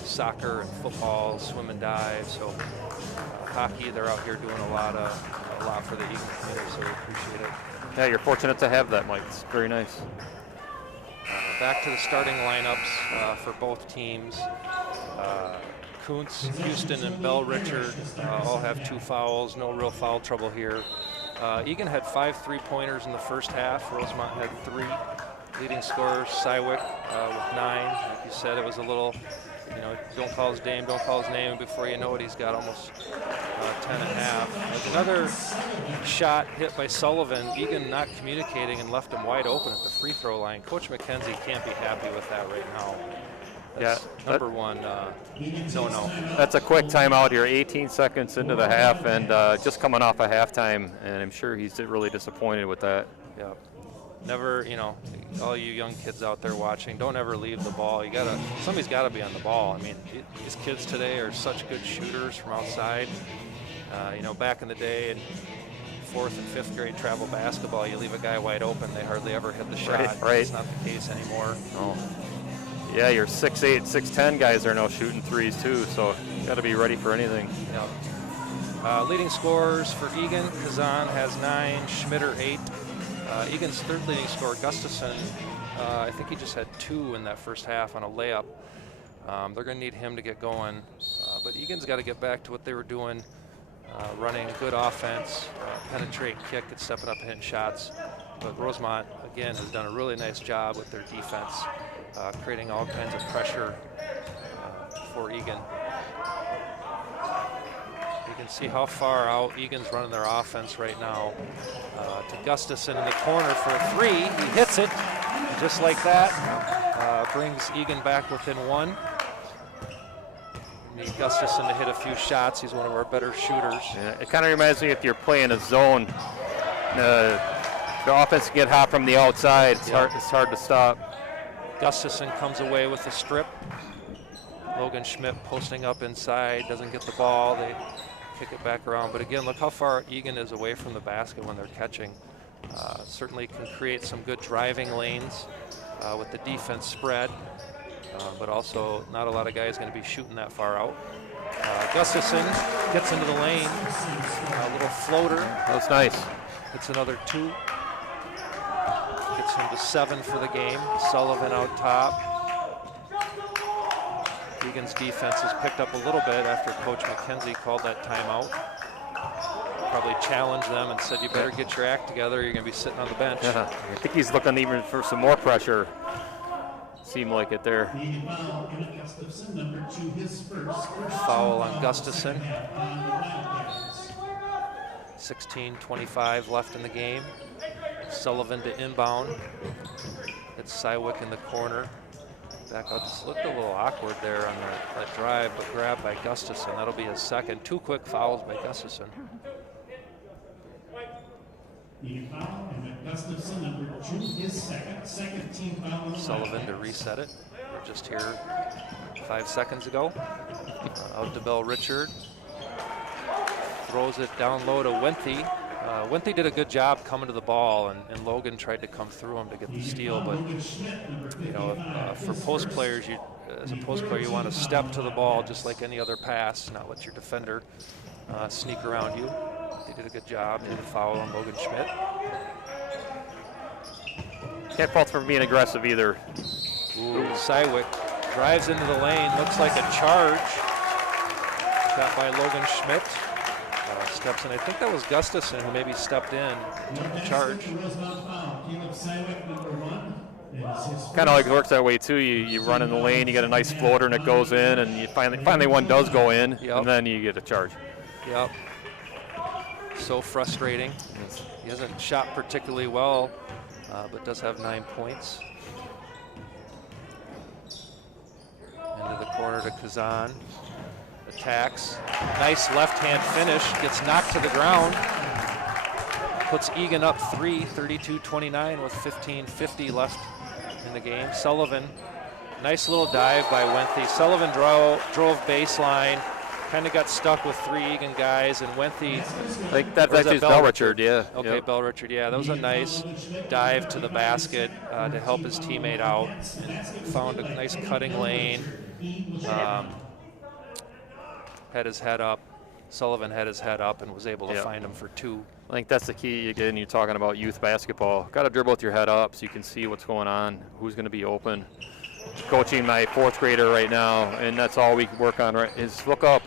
soccer and football, swim and dive, so hockey, they're out here doing a lot for the Eagan community, so we appreciate it. Yeah, you're fortunate to have that, Mike. It's very nice. Back to the starting lineups for both teams. Kuntz, Houston, and Bell Richard all have 2 fouls. No real foul trouble here. Eagan had 5 3-pointers in the first half. Rosemount had 3. Leading scorer, Cywick, with 9. Like you said, it was a little, don't call his name, don't call his name, and before you know it, he's got almost 10 and a half. Another shot hit by Sullivan. Eagan not communicating and left him wide open at the free throw line. Coach McKenzie can't be happy with that right now. That's number one no. That's a quick timeout here, 18 seconds into the half, and just coming off a halftime, and I'm sure he's really disappointed with that. Yeah. Never, all you young kids out there watching, don't ever leave the ball. Somebody's got to be on the ball. I mean, these kids today are such good shooters from outside. Back in the day in 4th and 5th grade travel basketball, you leave a guy wide open, they hardly ever hit the shot. Right. It's not the case anymore. Oh. Yeah, your 6'8", 6'10" guys are now shooting threes too, so you got to be ready for anything. Yeah. Leading scorers for Eagan, Kazan has 9, Schmitter 8. Eagan's third leading scorer, Gustafson, I think he just had 2 in that first half on a layup. They're going to need him to get going. But Eagan's got to get back to what they were doing, running good offense, penetrate, kick, and stepping up and hitting shots. But Rosemount, again, has done a really nice job with their defense, creating all kinds of pressure for Eagan. You can see how far out Eagan's running their offense right now. To Gustafson in the corner for a 3. He hits it just like that. Brings Eagan back within 1. Need Gustafson to hit a few shots. He's one of our better shooters. Yeah, it kind of reminds me if you're playing a zone, the offense can get hot from the outside. It's hard to stop. Gustafson comes away with a strip. Logan Schmidt posting up inside, doesn't get the ball. They kick it back around. But again, look how far Eagan is away from the basket when they're catching. Certainly can create some good driving lanes with the defense spread, but also not a lot of guys going to be shooting that far out. Gustafson gets into the lane, a little floater. That's nice. It's another 2. Gets him to 7 for the game. Sullivan out top. Eagan's defense has picked up a little bit after Coach McKenzie called that timeout. Probably challenged them and said, you better get your act together, you're going to be sitting on the bench. Yeah, I think he's looking even for some more pressure. Seemed like it there. Foul on Gustafson. 16:25 left in the game. Sullivan to inbound. It's Cywick in the corner. Back out. Just looked a little awkward there on that drive, but grabbed by Gustafson. That'll be his second. 2 quick fouls by Gustafson. Eagan foul, and Gustafson, number 2, his second team foul on the Sullivan to reset it. We're just here 5 seconds ago. Out to Bell Richard. Throws it down low to Wenthy. Wenthy did a good job coming to the ball, and Logan tried to come through him to get the steal. But you know, for post players, as a post player, you want to step to the ball just like any other pass, not let your defender sneak around you. They did a good job. Did a foul on Logan Schmidt. Can't fault for being aggressive either. Ooh, Sywick drives into the lane. Looks like a charge. Got by Logan Schmidt. Steps in. I think that was Gustafson who maybe stepped in. Charge. Kind of like works that way too. You run in the lane, you get a nice floater, and it goes in, and you finally one does go in, and then you get a charge. Yep. So frustrating. He hasn't shot particularly well, but does have 9 points. Into the corner to Kazan. Attacks. Nice left-hand finish. Gets knocked to the ground. Puts Eagan up 3, 32-29 with 15:50 left in the game. Sullivan, nice little dive by Wenthy. Sullivan drove baseline. Kind of got stuck with 3 Eagan guys, and Wenthy. I think that's actually Bell Richard, yeah. Okay, Bell Richard, yeah. That was a nice dive to the basket to help his teammate out, and found a nice cutting lane. Had his head up. Sullivan had his head up and was able to find him for 2. I think that's the key. Again, you're talking about youth basketball. Got to dribble with your head up so you can see what's going on, who's going to be open. Coaching my 4th grader right now, and that's all we can work on, right, is look up,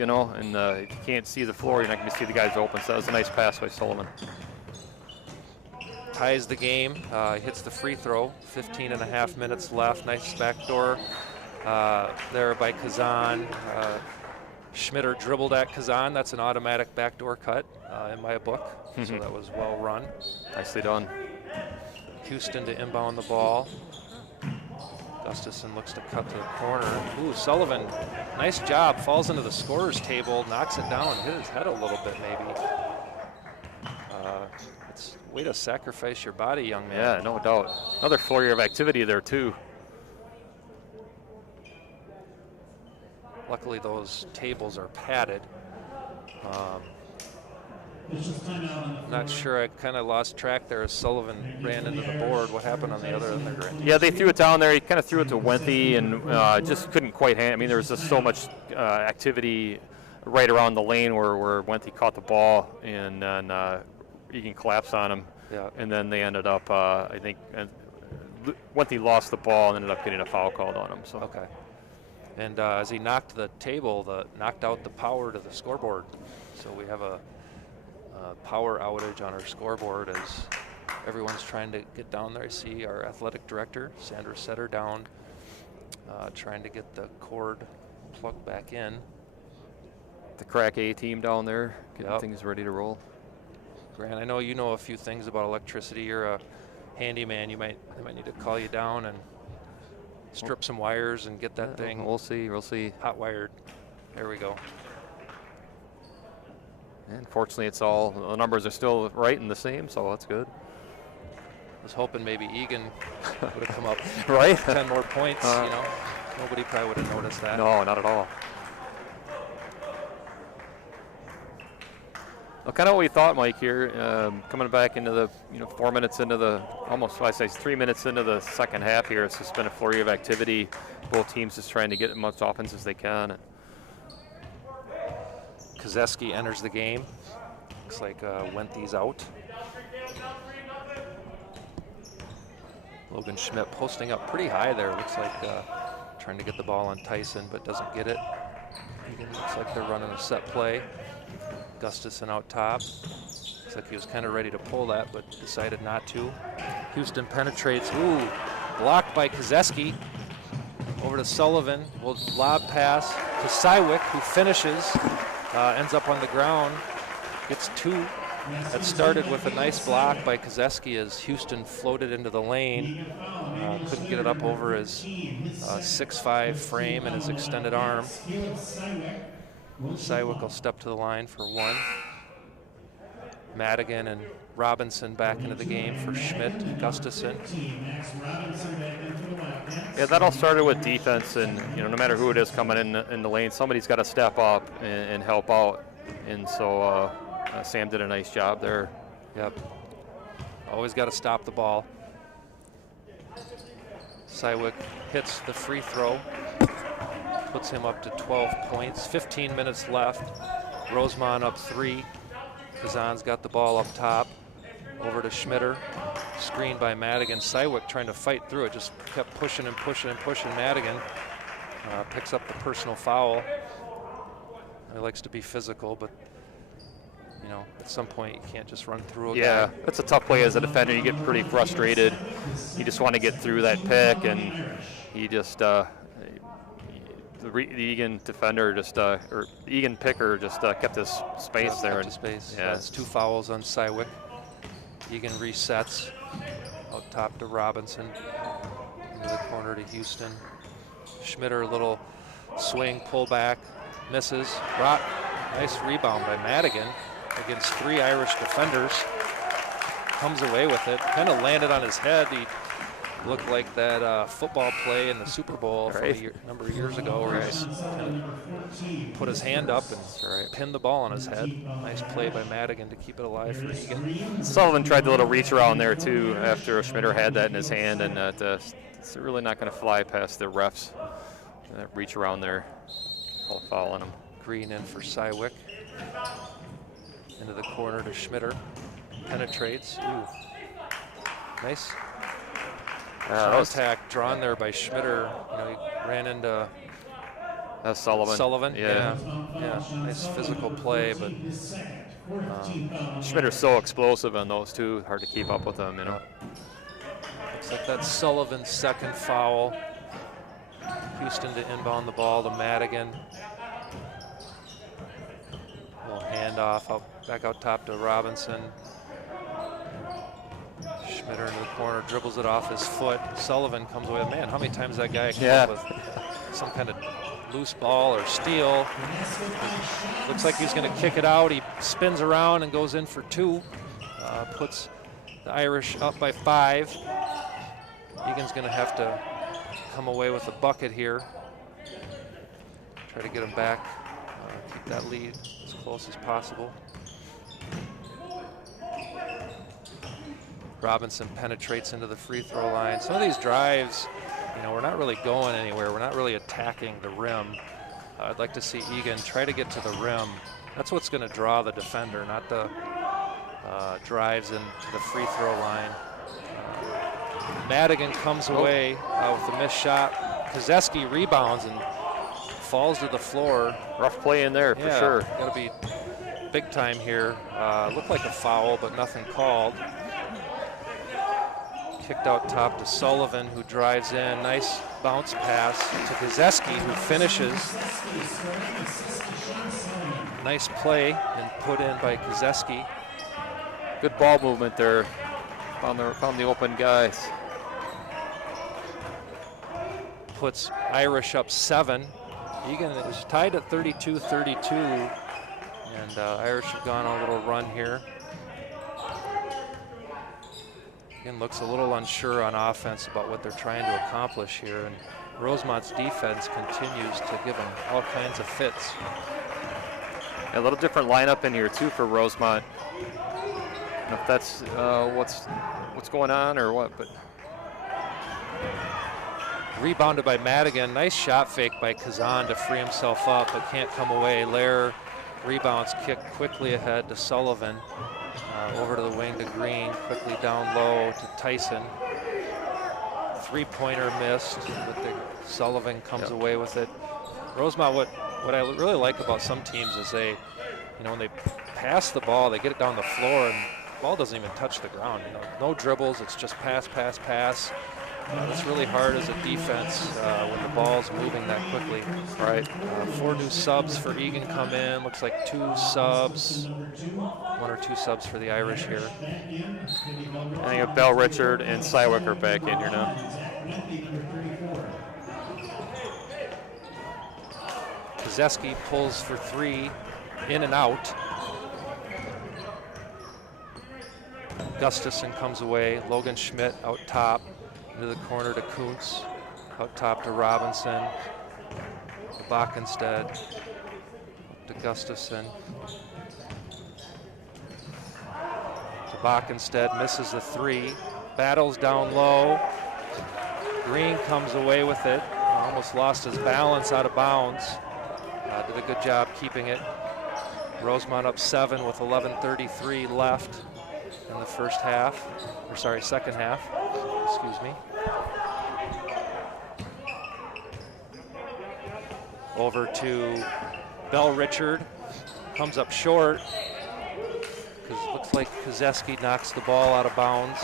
you know, and if you can't see the floor, you're not going to see the guys open. So that was a nice pass by Sullivan. Ties the game. Hits the free throw. 15.5 minutes left. Nice backdoor there by Kazan. Schmitter dribbled at Kazan. That's an automatic backdoor cut in my book. So that was well run. Nicely done. Houston to inbound the ball. Gustafson looks to cut to the corner. Ooh, Sullivan, nice job. Falls into the scorer's table, knocks it down, hit his head a little bit maybe. It's a way to sacrifice your body, young man. Yeah, no doubt. Another flurry of activity there too. Luckily, those tables are padded. Not sure, I kind of lost track there as Sullivan ran into the board. What happened on the other end? Yeah, they threw it down there. He kind of threw it to Wenthy and just couldn't quite handle. I mean, there was just so much activity right around the lane where Wenthy caught the ball, and then Eagan collapsed on him. Yeah. And then they ended up, I think, Wenthy lost the ball and ended up getting a foul called on him. So. Okay. And as he knocked the table, knocked out the power to the scoreboard. So we have a power outage on our scoreboard as everyone's trying to get down there. I see our athletic director, Sandra Setter, down trying to get the cord plugged back in. The crack A team down there, getting things ready to roll. Grant, I know you know a few things about electricity. You're a handyman. They might need to call you down and strip some wires and get that thing. We'll see. Hot wired. There we go. And fortunately, the numbers are still right and the same, so that's good. I was hoping maybe Eagan would have come up right? 10 more points, you know. Nobody probably would have noticed that. No, not at all. Well, kind of what we thought, Mike, here, coming back into the, 4 minutes into the, almost, I say 3 minutes into the second half here. It's just been a flurry of activity. Both teams just trying to get as much offense as they can. Kozeski enters the game. Looks like Wenthy's out. Logan Schmidt posting up pretty high there. Looks like trying to get the ball on Tyson, but doesn't get it. Eagan looks like they're running a set play. Gustafson out top. Looks like he was kind of ready to pull that, but decided not to. Houston penetrates. Ooh, blocked by Kozeski. Over to Sullivan. Will lob pass to Sywick, who finishes. Ends up on the ground. Gets 2. That started with a nice block by Kozeski as Houston floated into the lane. Couldn't get it up over his 6'5" frame and his extended arm. Sywick will step to the line for 1. Madigan and Robinson back into the game for Schmidt, Gustafson. Yeah, that all started with defense, and no matter who it is coming in the lane, somebody's got to step up and help out. And so Sam did a nice job there. Yep. Always got to stop the ball. Sywick hits the free throw, puts him up to 12 points. 15 minutes left. Rosemount up 3. Kazan's got the ball up top. Over to Schmitter. Screened by Madigan. Sywick trying to fight through it. Just kept pushing and pushing and pushing. Madigan picks up the personal foul. He likes to be physical, but at some point you can't just run through a guy. That's a tough play as a defender. You get pretty frustrated. You just want to get through that pick, and he just the Eagan defender just or the Eagan picker just kept his space there. Kept his space. Yeah, it's 2 fouls on Sywick. Eagan resets out top to Robinson. Into the corner to Houston. Schmitter, a little swing, pull back, misses. Nice rebound by Madigan against 3 Irish defenders. Comes away with it. Kind of landed on his head. He looked like that football play in the Super Bowl from a number of years ago where he just kind of put his hand up and pinned the ball on his head. Nice play by Madigan to keep it alive for Eagan. Sullivan tried the little reach around there too after Schmitter had that in his hand, and it's really not going to fly past the refs. That reach around there, call a foul on him. Green in for Sywick. Into the corner to Schmitter. Penetrates. Ooh. Nice contact drawn there by Schmitter. He ran into Sullivan. Yeah. Nice physical play, but Schmitter's so explosive on those two. Hard to keep up with them, Looks like that's Sullivan's second foul. Houston to inbound the ball to Madigan. Little handoff back out top to Robinson. Schmitter into the corner, dribbles it off his foot. Sullivan comes away. Man, how many times that guy comes up with some kind of loose ball or steal. Looks like he's going to kick it out. He spins around and goes in for 2. Puts the Irish up by 5. Eagan's going to have to come away with a bucket here. Try to get him back, keep that lead as close as possible. Robinson penetrates into the free throw line. Some of these drives, we're not really going anywhere. We're not really attacking the rim. I'd like to see Eagan try to get to the rim. That's what's going to draw the defender, not the drives into the free throw line. Madigan comes away with a missed shot. Kozeski rebounds and falls to the floor. Rough play in there for sure. Got to be big time here. Looked like a foul, but nothing called. Kicked out top to Sullivan, who drives in. Nice bounce pass to Kozeski, who finishes. Nice play and put in by Kozeski. Good ball movement there. Found the open guys. Puts Irish up 7. Eagan is tied at 32-32, and Irish have gone on a little run here. Eagan looks a little unsure on offense about what they're trying to accomplish here, and Rosemount's defense continues to give them all kinds of fits. A little different lineup in here too for Rosemount. I don't know if that's what's going on or what, but rebounded by Madigan. Nice shot fake by Kazan to free himself up, but can't come away. Lair rebounds, kick quickly ahead to Sullivan. Over to the wing to Green, quickly down low to Tyson. 3-pointer missed, but Sullivan comes away with it. Rosemount, what I really like about some teams is they, when they pass the ball, they get it down the floor and the ball doesn't even touch the ground. No dribbles, it's just pass, pass, pass. It's really hard as a defense when the ball's moving that quickly. Right. 4 new subs for Eagan come in. Looks like 2 subs, 1 or 2 subs for the Irish here. I think Bell Richard and Sywick are back in here now. Kozeski pulls for 3, in and out. Gustafson comes away. Logan Schmidt out top into the corner to Kuntz. Out top to Robinson. To Backenstead. To Gustafson. To Backenstead, misses the three. Battles down low. Green comes away with it. Almost lost his balance out of bounds. Did a good job keeping it. Rosemount up 7 with 11:33 left in the second half. Excuse me. Over to Bell Richard, comes up short. Looks like Kozeski knocks the ball out of bounds.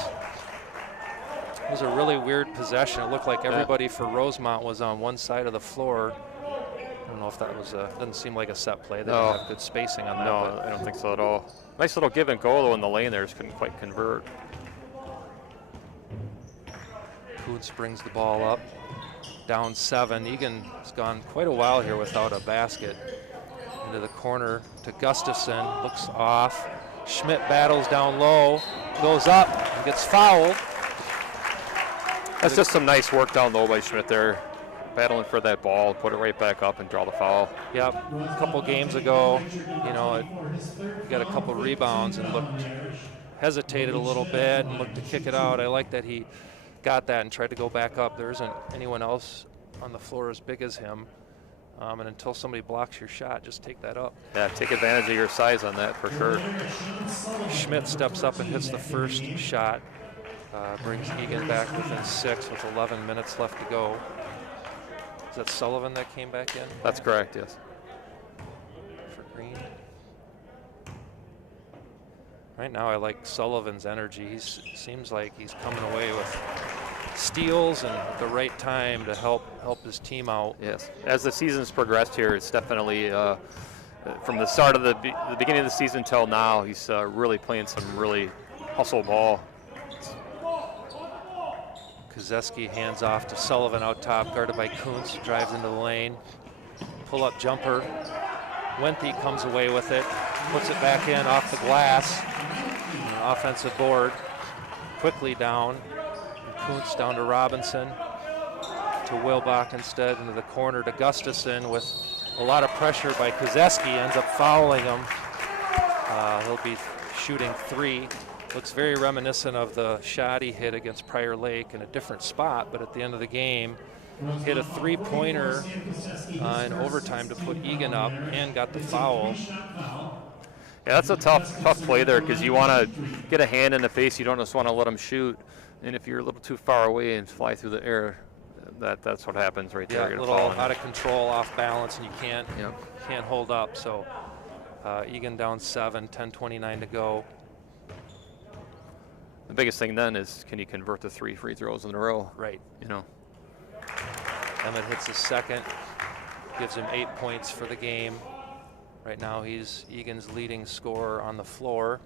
It was a really weird possession. It looked like everybody for Rosemount was on one side of the floor. I don't know if that was doesn't seem like a set play. They don't have good spacing on that. No, I don't think so at all. Nice little give and go though in the lane there, just couldn't quite convert. Kuntz brings the ball up, down 7. Eagan has gone quite a while here without a basket. Into the corner to Gustafson, looks off. Schmidt battles down low, goes up and gets fouled. That's just some nice work down low by Schmidt there. Battling for that ball, put it right back up and draw the foul. Yep, a couple games ago, you know, he got a couple rebounds and hesitated a little bit and looked to kick it out. I like that he got that and tried to go back up. There isn't anyone else on the floor as big as him. And until somebody blocks your shot, just take that up. Yeah, take advantage of your size on that for sure. Schmidt steps up and hits the first shot. Brings Eagan back within 6 with 11 minutes left to go. Is that Sullivan that came back in? That's correct, yes. For Green. Right now I like Sullivan's energy. He seems like he's coming away with steals and at the right time to help his team out. Yes, as the season's progressed here, it's definitely from the start of the beginning of the season till now, he's really playing some really hustle ball. Kozeski hands off to Sullivan out top, guarded by Kuntz, drives into the lane. Pull-up jumper. Wenthy comes away with it, puts it back in off the glass. Offensive board, quickly down. Kuntz down to Robinson, to Wilbach instead, into the corner to Gustafson with a lot of pressure by Kozeski, ends up fouling him. He'll be shooting 3. Looks very reminiscent of the shot he hit against Prior Lake in a different spot, but at the end of the game, hit a 3-pointer in overtime to put Eagan up and got the foul. Yeah, that's a tough play there because you want to get a hand in the face. You don't just want to let him shoot. And if you're a little too far away and fly through the air, that's what happens right there. Yeah, a little out of control, off balance, and you can't hold up. So Eagan down 7, 10:29 to go. The biggest thing then is, can you convert the 3 free throws in a row? Right. You know. Emmett hits his second, gives him 8 points for the game. Right now he's Eagan's leading scorer on the floor.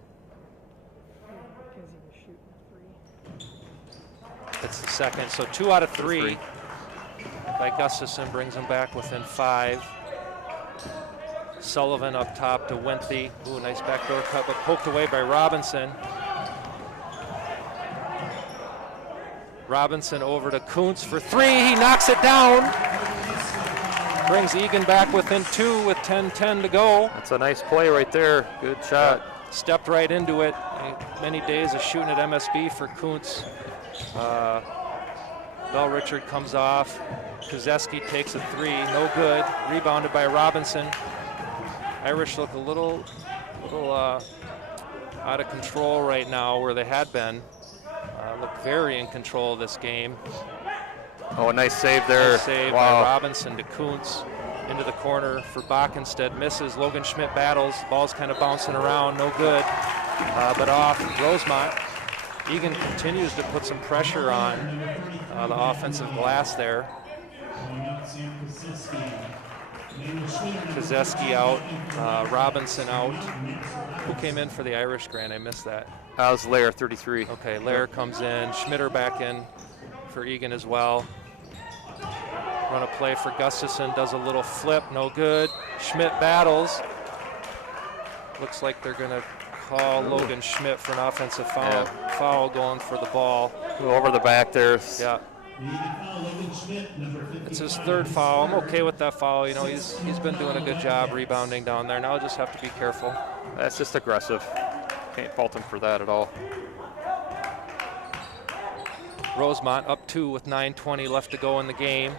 It's the second, so 2 out of 3 by Gustafson brings him back within 5. Sullivan up top to Wenthy. Ooh, nice backdoor cut, but poked away by Robinson. Robinson over to Kuntz for 3. He knocks it down. Brings Eagan back within 2 with 10:10 to go. That's a nice play right there. Good shot. Stepped right into it. Many days of shooting at MSB for Kuntz. Bell Richard comes off. Kozeski takes a 3, no good. Rebounded by Robinson. Irish look a little out of control right now where they had been. Look very in control of this game. Oh, a nice save there. Nice save by Robinson to Kuntz. Into the corner for Backenstead. Misses. Logan Schmidt battles. Ball's kind of bouncing around. No good. But off Rosemount. Eagan continues to put some pressure on the offensive glass there. Kozeski out. Robinson out. Who came in for the Irish, Grant? I missed that. That was Lair, 33. Okay, Lair comes in. Schmitter back in for Eagan as well. Run a play for Gustafson, does a little flip, no good. Schmidt battles. Looks like they're going to call Logan Schmidt for an offensive foul going for the ball. Over the back there. Yeah. It's his 3rd foul. I'm okay with that foul. You know, he's been doing a good job rebounding down there. Now just have to be careful. That's just aggressive. Can't fault him for that at all. Rosemount up 2 with 9:20 left to go in the game.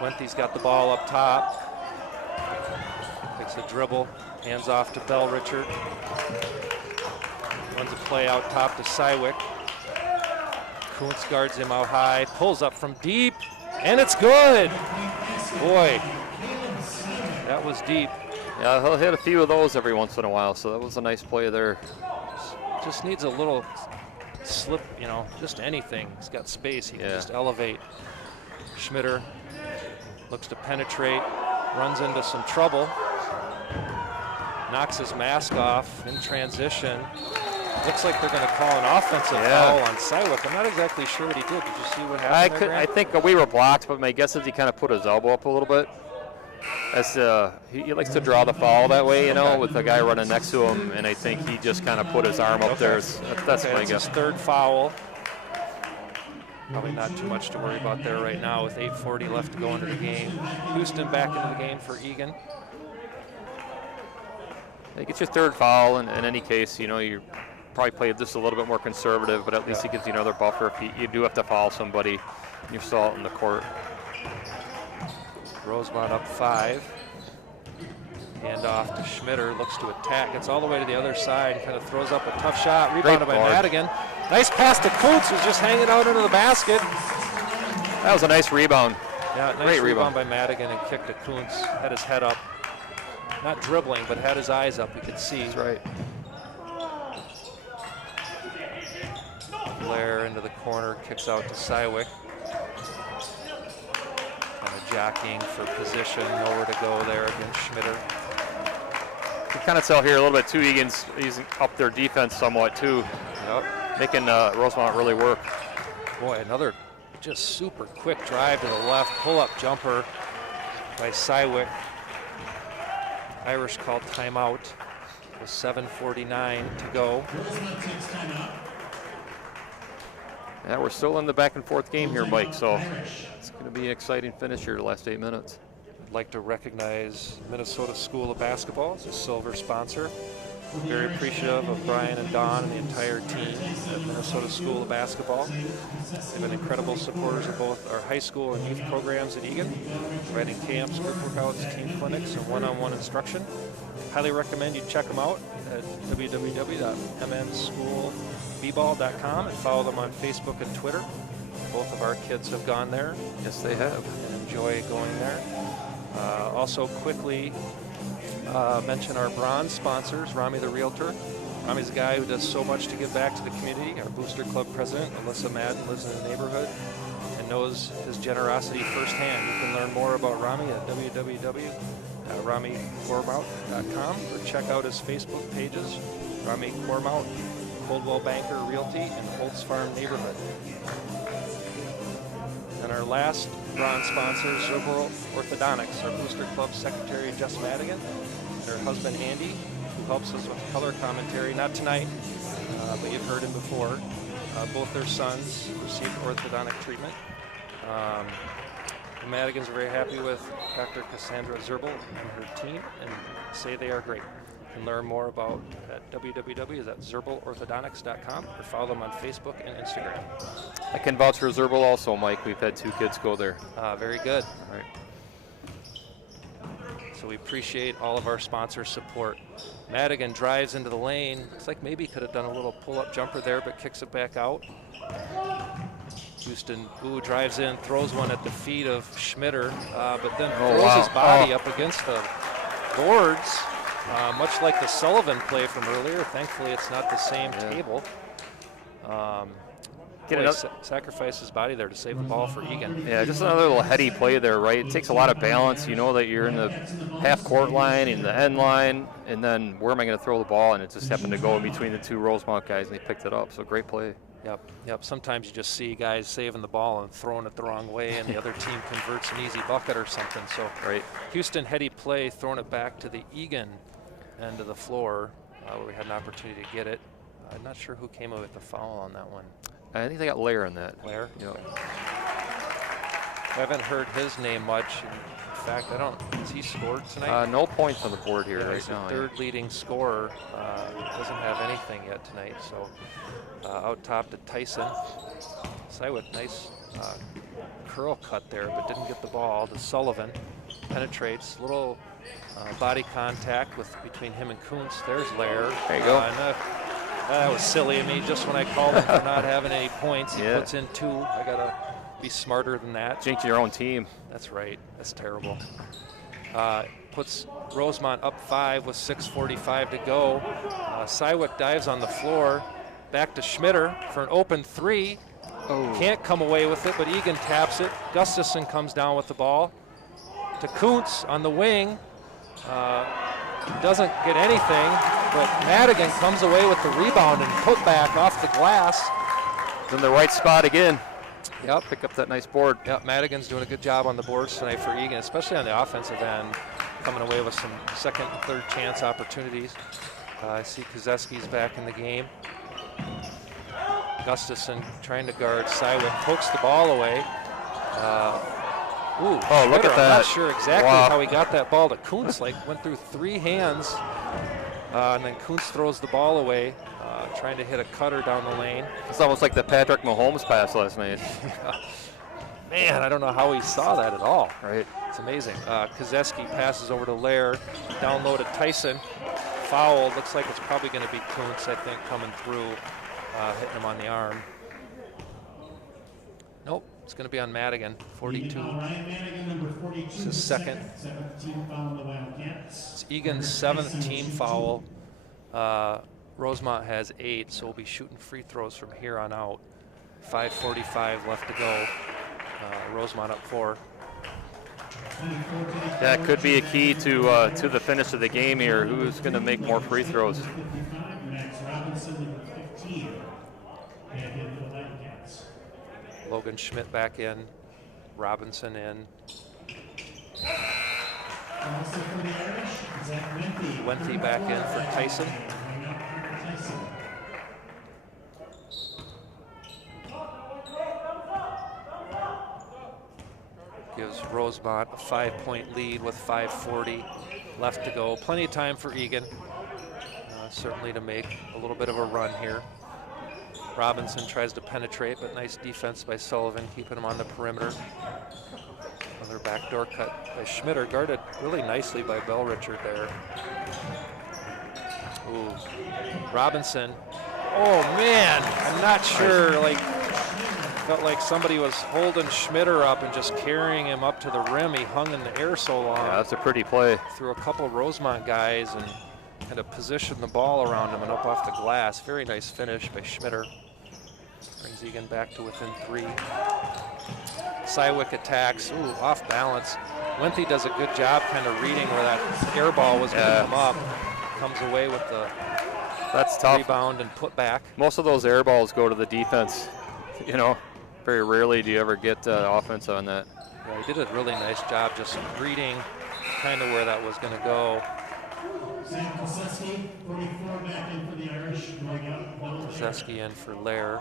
Wenthy's got the ball up top. Takes a dribble, hands off to Bell Richard. Runs a play out top to Sywick. Kuntz guards him out high, pulls up from deep, and it's good. Boy, that was deep. Yeah, he'll hit a few of those every once in a while, so that was a nice play there. Just needs a little slip, you know, just anything. He's got space, he can just elevate. Schmitter looks to penetrate, runs into some trouble, knocks his mask off in transition. Looks like they're going to call an offensive foul on Sywick. I'm not exactly sure what he did. Did you see what happened? I think we were blocked, but my guess is he kind of put his elbow up a little bit. That's he likes to draw the foul that way, you know, with the guy running next to him, and I think he just kind of put his arm up there. That's my guess. His 3rd foul. Probably not too much to worry about there right now with 8:40 left to go into the game. Houston back into the game for Eagan. He gets your 3rd foul, and in any case, you know, you probably played this a little bit more conservative, but at least he gives you another buffer if you do have to foul somebody and you're still out in the court. Rosemount up 5. Hand off to Schmitter, looks to attack. Gets all the way to the other side, kind of throws up a tough shot. Rebounded by Madigan. Nice pass to Kuntz, who's just hanging out under the basket. That was a nice rebound. Yeah, nice rebound by Madigan and kick to Kuntz. Had his head up. Not dribbling, but had his eyes up, you could see. That's right. Blair into the corner, kicks out to Sywick. Kind of jockeying for position, nowhere to go there against Schmitter. You can kind of tell here a little bit too, Eagan's up their defense somewhat too. Yep. Making Rosemount really work. Boy, another just super quick drive to the left, pull-up jumper by Sywick. Irish called timeout with 7:49 to go. Yeah, we're still in the back and forth game here, Mike, so it's going to be an exciting finish here the last 8 minutes. I'd like to recognize Minnesota School of Basketball as a silver sponsor. Very appreciative of Brian and Don and the entire team at Minnesota School of Basketball. They've been incredible supporters of both our high school and youth programs at Eagan, providing camps, group workouts, team clinics, and one-on-one instruction. Highly recommend you check them out at www.mmschoolbball.com and follow them on Facebook and Twitter. Both of our kids have gone there. Yes, they have. And enjoy going there. Also, quickly mention our bronze sponsors, Rami the Realtor. Rami's a guy who does so much to give back to the community. Our Booster Club president, Alyssa Madden, lives in the neighborhood and knows his generosity firsthand. You can learn more about Rami at www.ramicormount.com or check out his Facebook pages, Rami Cormount, Coldwell Banker Realty, and Holtz Farm neighborhood. And our last bronze sponsor, Zerbal Orthodontics, our Booster Club secretary, Jess Madigan, and her husband, Andy, who helps us with color commentary. Not tonight, but you've heard him before. Both their sons received orthodontic treatment. The Madigans are very happy with Dr. Cassandra Zerbal and her team and say they are great. You can learn more about at www.zerbalorthodontics.com or follow them on Facebook and Instagram. I can vouch for Zerbal also, Mike. We've had 2 kids go there. Very good. All right. So we appreciate all of our sponsor support. Madigan drives into the lane. Looks like maybe he could have done a little pull-up jumper there, but kicks it back out. Houston drives in, throws one at the feet of Schmitter, but then throws his body up against the boards, much like the Sullivan play from earlier. Thankfully, it's not the same table. Sacrificed his body there to save the ball for Eagan. Yeah, just another little heady play there, right? It takes a lot of balance. You know that you're in the half-court line, in the end line, and then where am I going to throw the ball? And it just happened to go in between the 2 Rosemount guys, and they picked it up. So great play. Yep. Sometimes you just see guys saving the ball and throwing it the wrong way, and the other team converts an easy bucket or something. So Houston heady play, throwing it back to the Eagan end of the floor. where we had an opportunity to get it. I'm not sure who came up with the foul on that one. I think they got Lair in that. Lair? Yeah. I haven't heard his name much. In fact, has he scored tonight? No points on the board here right he's now. the third leading scorer. Doesn't have anything yet tonight. So out top to Tyson. Sywick, nice curl cut there, but didn't get the ball. To Sullivan, penetrates, little body contact between him and Kuntz. There's Lair. There you go. That was silly of me. Just when I called him for not having any points, he puts in 2. I gotta be smarter than that. Jinx your own team. That's right. That's terrible. Puts Rosemount up 5 with 6:45 to go. Sywick dives on the floor. Back to Schmitter for an open 3. Oh. Can't come away with it, but Eagan taps it. Gustafson comes down with the ball. To Kuntz on the wing. Doesn't get anything, but Madigan comes away with the rebound and put back off the glass. In the right spot again. Yep. Pick up that nice board. Yep, Madigan's doing a good job on the boards tonight for Eagan, especially on the offensive end, coming away with some second and third chance opportunities. I see Kozeski's back in the game. Gustafson trying to guard Sywick, pokes the ball away. Look at that. I'm not sure exactly Wow. how he got that ball to Kuntz. Went through 3 hands, and then Kuntz throws the ball away, trying to hit a cutter down the lane. It's almost like the Patrick Mahomes pass last night. Man, I don't know how he saw that at all. Right. It's amazing. Kozeski passes over to Lair, down low to Tyson. Foul. Looks like it's probably going to be Kuntz, I think, coming through, hitting him on the arm. Nope, it's going to be on Madigan, 42. Ryan Madigan, number 42. It's his second. 17 foul on the Wildcats. It's Eagan's 7th team foul. Rosemount has 8, so we'll be shooting free throws from here on out. 5:45 left to go. Rosemount up 4. That could be a key to the finish of the game here. Who's going to make more free throws? Max Robinson, number 15. And in for the Wildcats. Logan Schmidt back in. Robinson in. Also for the Irish, Zach Wenthy. Wenthy back in for Tyson. Gives Rosemount a 5-point lead with 5:40 left to go. Plenty of time for Eagan, certainly to make a little bit of a run here. Robinson tries to penetrate, but nice defense by Sullivan, keeping him on the perimeter. Another backdoor cut by Schmitter, guarded really nicely by Bell Richard there. Ooh, Robinson. Oh man, I'm not sure, felt like somebody was holding Schmitter up and just carrying him up to the rim. He hung in the air so long. Yeah, that's a pretty play. Through a couple Rosemount guys and kind of positioned the ball around him and up off the glass. Very nice finish by Schmitter. Brings Eagan back to within 3. Sywick attacks, off balance. Wenthy does a good job kind of reading where that air ball was going to come up. Comes away with the rebound and put back. Most of those air balls go to the defense. Very rarely do you ever get offense on that. Yeah, he did a really nice job just reading kind of where that was going to go. Sam Kozeski, 44, back in for the Irish. Kozeski in for Lair.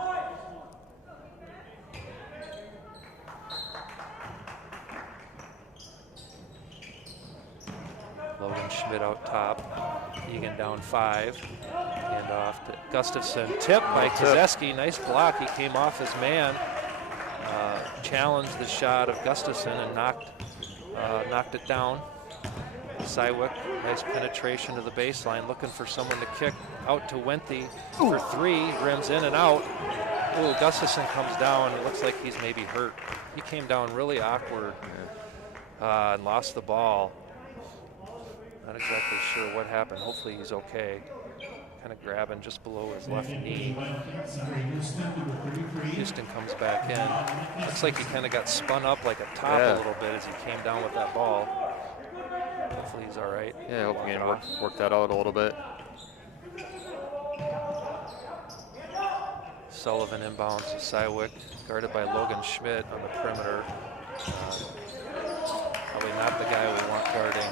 Logan Schmidt out top. Eagan down 5. And off to Gustafson. Tip by Kozeski. Nice block. He came off his man. Challenged the shot of Gustafson and knocked it down. Sywick, nice penetration to the baseline, looking for someone to kick out to Wenthy for 3. Rims in and out. Gustafson comes down. It looks like he's maybe hurt. He came down really awkward and lost the ball. Not exactly sure what happened. Hopefully he's okay. Kind of grabbing just below his left knee. Houston comes back in. Looks like he kind of got spun up like a top a little bit as he came down with that ball. Hopefully he's all right. Yeah, I hope we can work that out a little bit. Sullivan inbounds to Sywick, guarded by Logan Schmidt on the perimeter. Probably not the guy we want guarding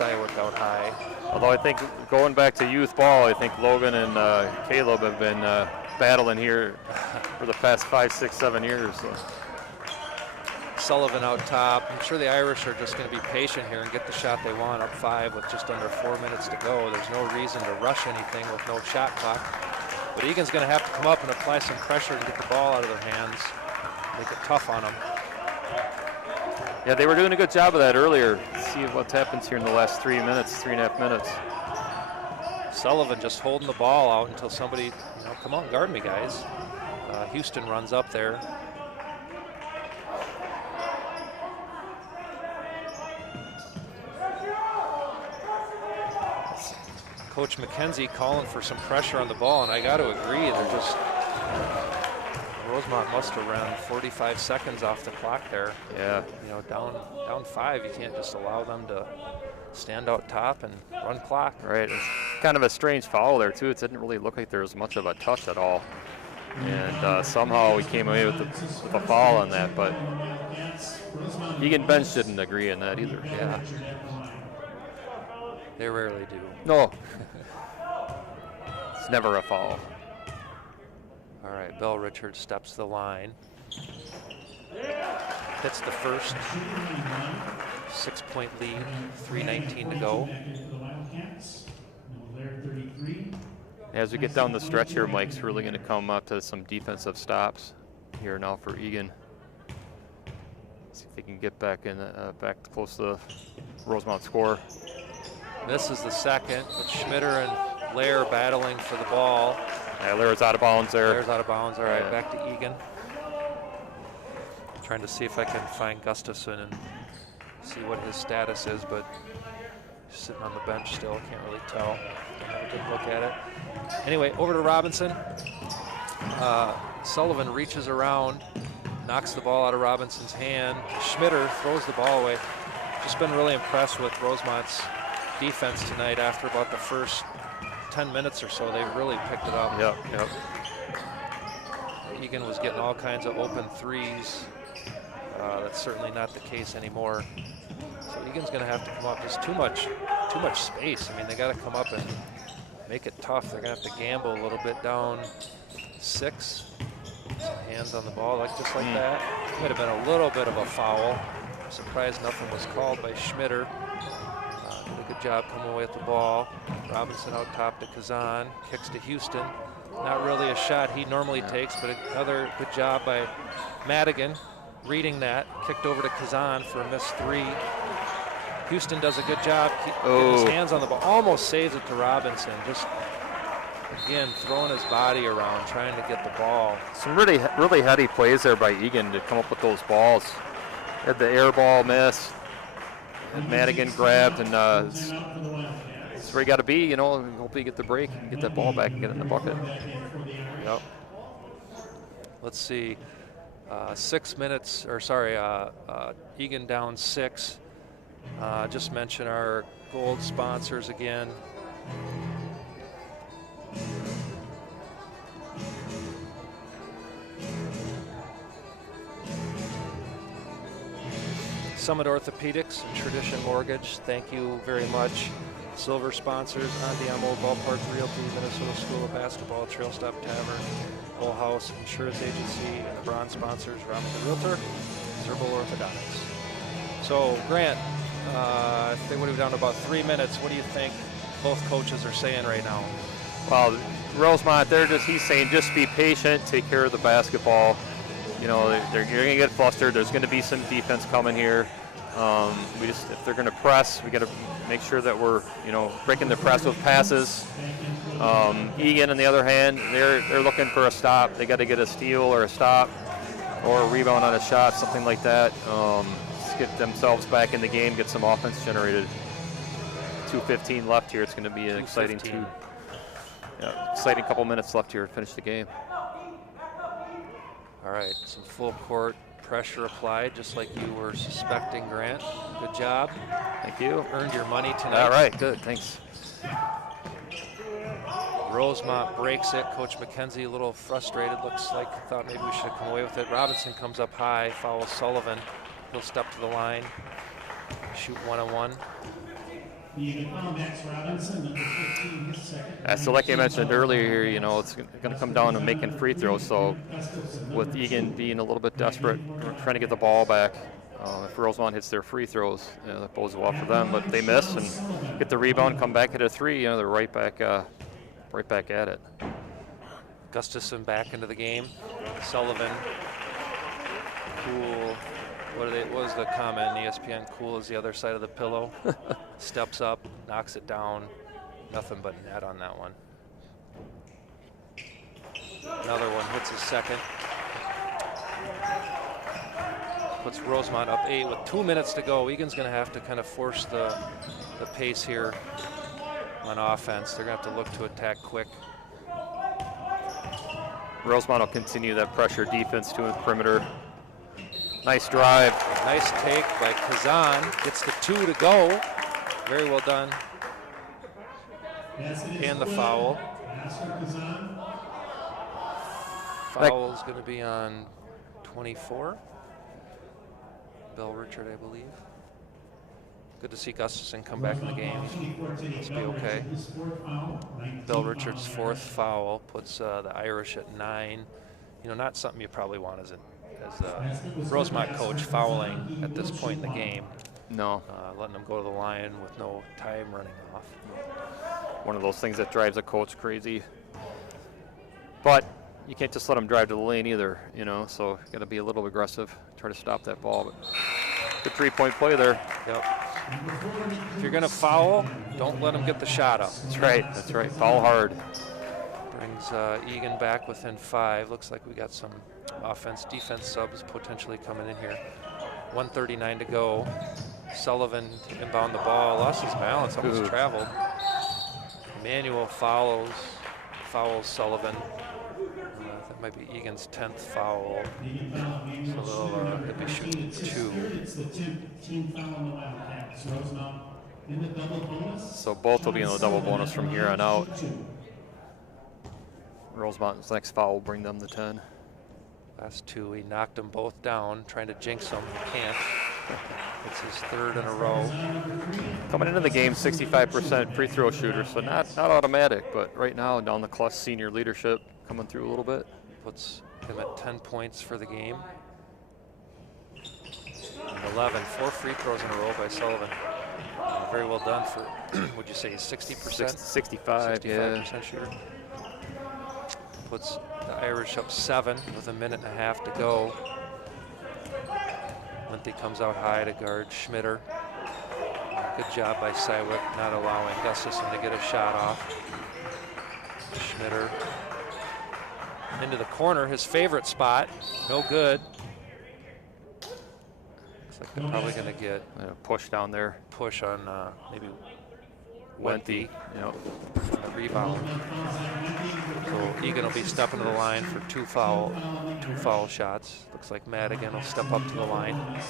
I worked out high. Although I think going back to youth ball, I think Logan and Caleb have been battling here for the past 5, 6, 7 years. So. Sullivan out top. I'm sure the Irish are just going to be patient here and get the shot they want up 5 with just under 4 minutes to go. There's no reason to rush anything with no shot clock. But Eagan's going to have to come up and apply some pressure and get the ball out of their hands, make it tough on them. Yeah, they were doing a good job of that earlier. Let's see what happens here in the last 3 minutes, 3.5 minutes. Sullivan just holding the ball out until somebody, come on, guard me, guys. Houston runs up there. Coach McKenzie calling for some pressure on the ball, and I got to agree, they're just, Rosemount must have run 45 seconds off the clock there. Yeah. Down 5, you can't just allow them to stand out top and run clock. Right, it's kind of a strange foul there too. It didn't really look like there was much of a touch at all. And somehow we came away with a foul on that, but Eagan bench didn't agree on that either. Yeah. They rarely do. No. It's never a foul. All right, Bell Richards steps the line. Hits the first. 6-point lead, 3:19 to go. As we get down the stretch here, Mike's really going to come up to some defensive stops here now for Eagan. See if they can get back in, back close to the Rosemount score. Misses the second, but Schmitter and Lair battling for the ball. Yeah, Lair's out of bounds there. Lair's out of bounds. All right, back to Eagan. Trying to see if I can find Gustafson and see what his status is, but he's sitting on the bench still. Can't really tell. Don't have a good look at it. Anyway, over to Robinson. Sullivan reaches around, knocks the ball out of Robinson's hand. Schmitter throws the ball away. Just been really impressed with Rosemont's defense tonight. After about the first 10 minutes or so, they really picked it up. Yep. Eagan was getting all kinds of open threes. That's certainly not the case anymore. So Eagan's going to have to come up. There's too much space. I mean, they got to come up and make it tough. They're going to have to gamble a little bit down 6. Some hands on the ball, just like that. Might have been a little bit of a foul. I'm surprised nothing was called by Schmitter. Did a good job coming away with the ball. Robinson out top to Kazan. Kicks to Houston. Not really a shot he normally takes, but another good job by Madigan. Reading that, kicked over to Kazan for a missed 3. Houston does a good job getting his hands on the ball. Almost saves it to Robinson. Just, again, throwing his body around, trying to get the ball. Some really heady plays there by Eagan to come up with those balls. Had the air ball miss, and Madigan grabbed, and that's where you got to be, hopefully you get the break and get that ball back and get it in the bucket. Yep. Let's see. 6 minutes, Eagan down 6. Just mention our gold sponsors again. Summit Orthopedics and Tradition Mortgage, thank you very much. Silver sponsors, Andiamo Ballpark Realty, Minnesota School of Basketball, Trail Stop Tavern, Bull House Insurance Agency, and the bronze sponsors, Robinson Realtor, Zerbo Orthodontics. So, Grant, I think we're down to about 3 minutes. What do you think both coaches are saying right now? Well, Rosemount, he's saying just be patient, take care of the basketball. You're going to get flustered. There's going to be some defense coming here. If they're going to press, we got to make sure that we're, breaking the press with passes. Eagan, on the other hand, they're looking for a stop. They got to get a steal or a stop or a rebound on a shot, something like that. Just get themselves back in the game, get some offense generated. 2:15 left here. It's going to be an exciting exciting couple minutes left here to finish the game. All right, some full court pressure applied, just like you were suspecting, Grant. Good job. Thank you. Earned your money tonight. All right, good, thanks. Rosemount breaks it. Coach McKenzie a little frustrated. Looks like thought maybe we should have come away with it. Robinson comes up high, fouls Sullivan. He'll step to the line, shoot 1-on-1. Eagan foul, Max Robinson, number 15, his second. So like I mentioned earlier here, you know, it's going to come down to making free throws. So with Eagan being a little bit desperate, trying to get the ball back, if Rosemount hits their free throws, that bodes well for them. But if they miss and get the rebound, come back at a three, you know, they're right back at it. Gustafson back into the game. Sullivan, cool. What was the comment in ESPN? Cool as the other side of the pillow. Steps up, knocks it down. Nothing but net on that one. Another one hits his second. Puts Rosemount up 8 with 2 minutes to go. Egan's going to have to kind of force the pace here on offense. They're going to have to look to attack quick. Rosemount will continue that pressure defense to the perimeter. Nice drive. Nice take by Kazan. Gets the 2 to go. Very well done. And the foul. Foul is going to be on 24. Bill Richard, I believe. Good to see Gustafson come back in the game. Must be okay. Bill Richard's 4th foul puts the Irish at 9. You know, not something you probably want as a Rosemount coach fouling at this point in the game. No. Letting them go to the line with no time running off. One of those things that drives a coach crazy. But you can't just let them drive to the lane either, you know, so you got to be a little aggressive, try to stop that ball. But good 3-point play there. Yep. If you're going to foul, don't let them get the shot up. That's right, that's right. Foul hard. Brings Eagan back within 5. Looks like we got some offense-defense subs potentially coming in here. 1:39 to go. Sullivan to inbound the ball. Lost his balance, almost traveled. Emmanuel fouls Sullivan. That might be Egan's 10th foul. So they'll be shooting 2. So both will be in the double bonus from here on out. Rosemont's next foul will bring them to 10. Last 2, he knocked them both down, trying to jinx them. He can't. It's his 3rd in a row. Coming into the game, 65% free throw shooter, so not automatic, but right now, down the clutch, senior leadership coming through a little bit. Puts him at 10 points for the game. And 11, 4 free throws in a row by Sullivan. Very well done for, would you say, 60%? 65, yeah. 65% shooter. Puts the Irish up 7 with 1.5 minutes to go. Wenthy comes out high to guard Schmitter. Good job by Sywick not allowing Gustafson to get a shot off. Schmitter into the corner, his favorite spot. No good. Looks like they're probably going to get a push down there. Push on maybe Wenthy. Yep. On the rebound. So Eagan will be stepping to the line for two foul shots. Looks like Madigan will step up to the line.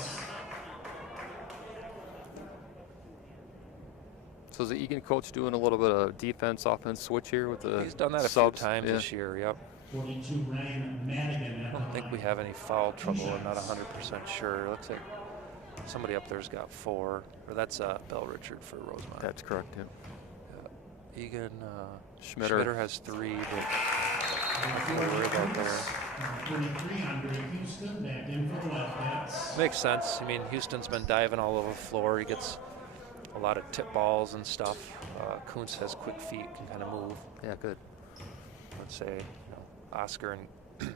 So is the Eagan coach doing a little bit of defense, offense switch here with the He's done that subs? A few times this year, yep. I don't think we have any foul trouble. I'm not 100% sure. Looks like somebody up there's got 4. Or that's Bell Richard for Rosemount. That's correct, yeah. Eagan, Schmitter has 3, but nothing to worry about there. Makes sense. I mean, Houston's been diving all over the floor. He gets a lot of tip balls and stuff. Kuntz has quick feet, can kind of move. Yeah, good. Let's say Oscar and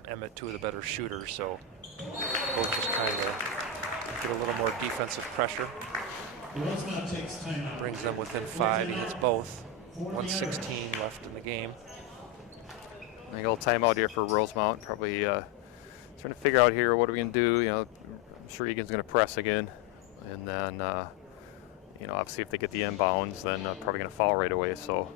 Emmett, 2 of the better shooters, so both just trying to get a little more defensive pressure. Brings them within 5. He hits both. 1:16 left in the game. I think a little timeout here for Rosemount. Probably trying to figure out here what are we going to do. You know, I'm sure Egan's going to press again, and then you know, obviously if they get the inbounds, then probably going to foul right away. So.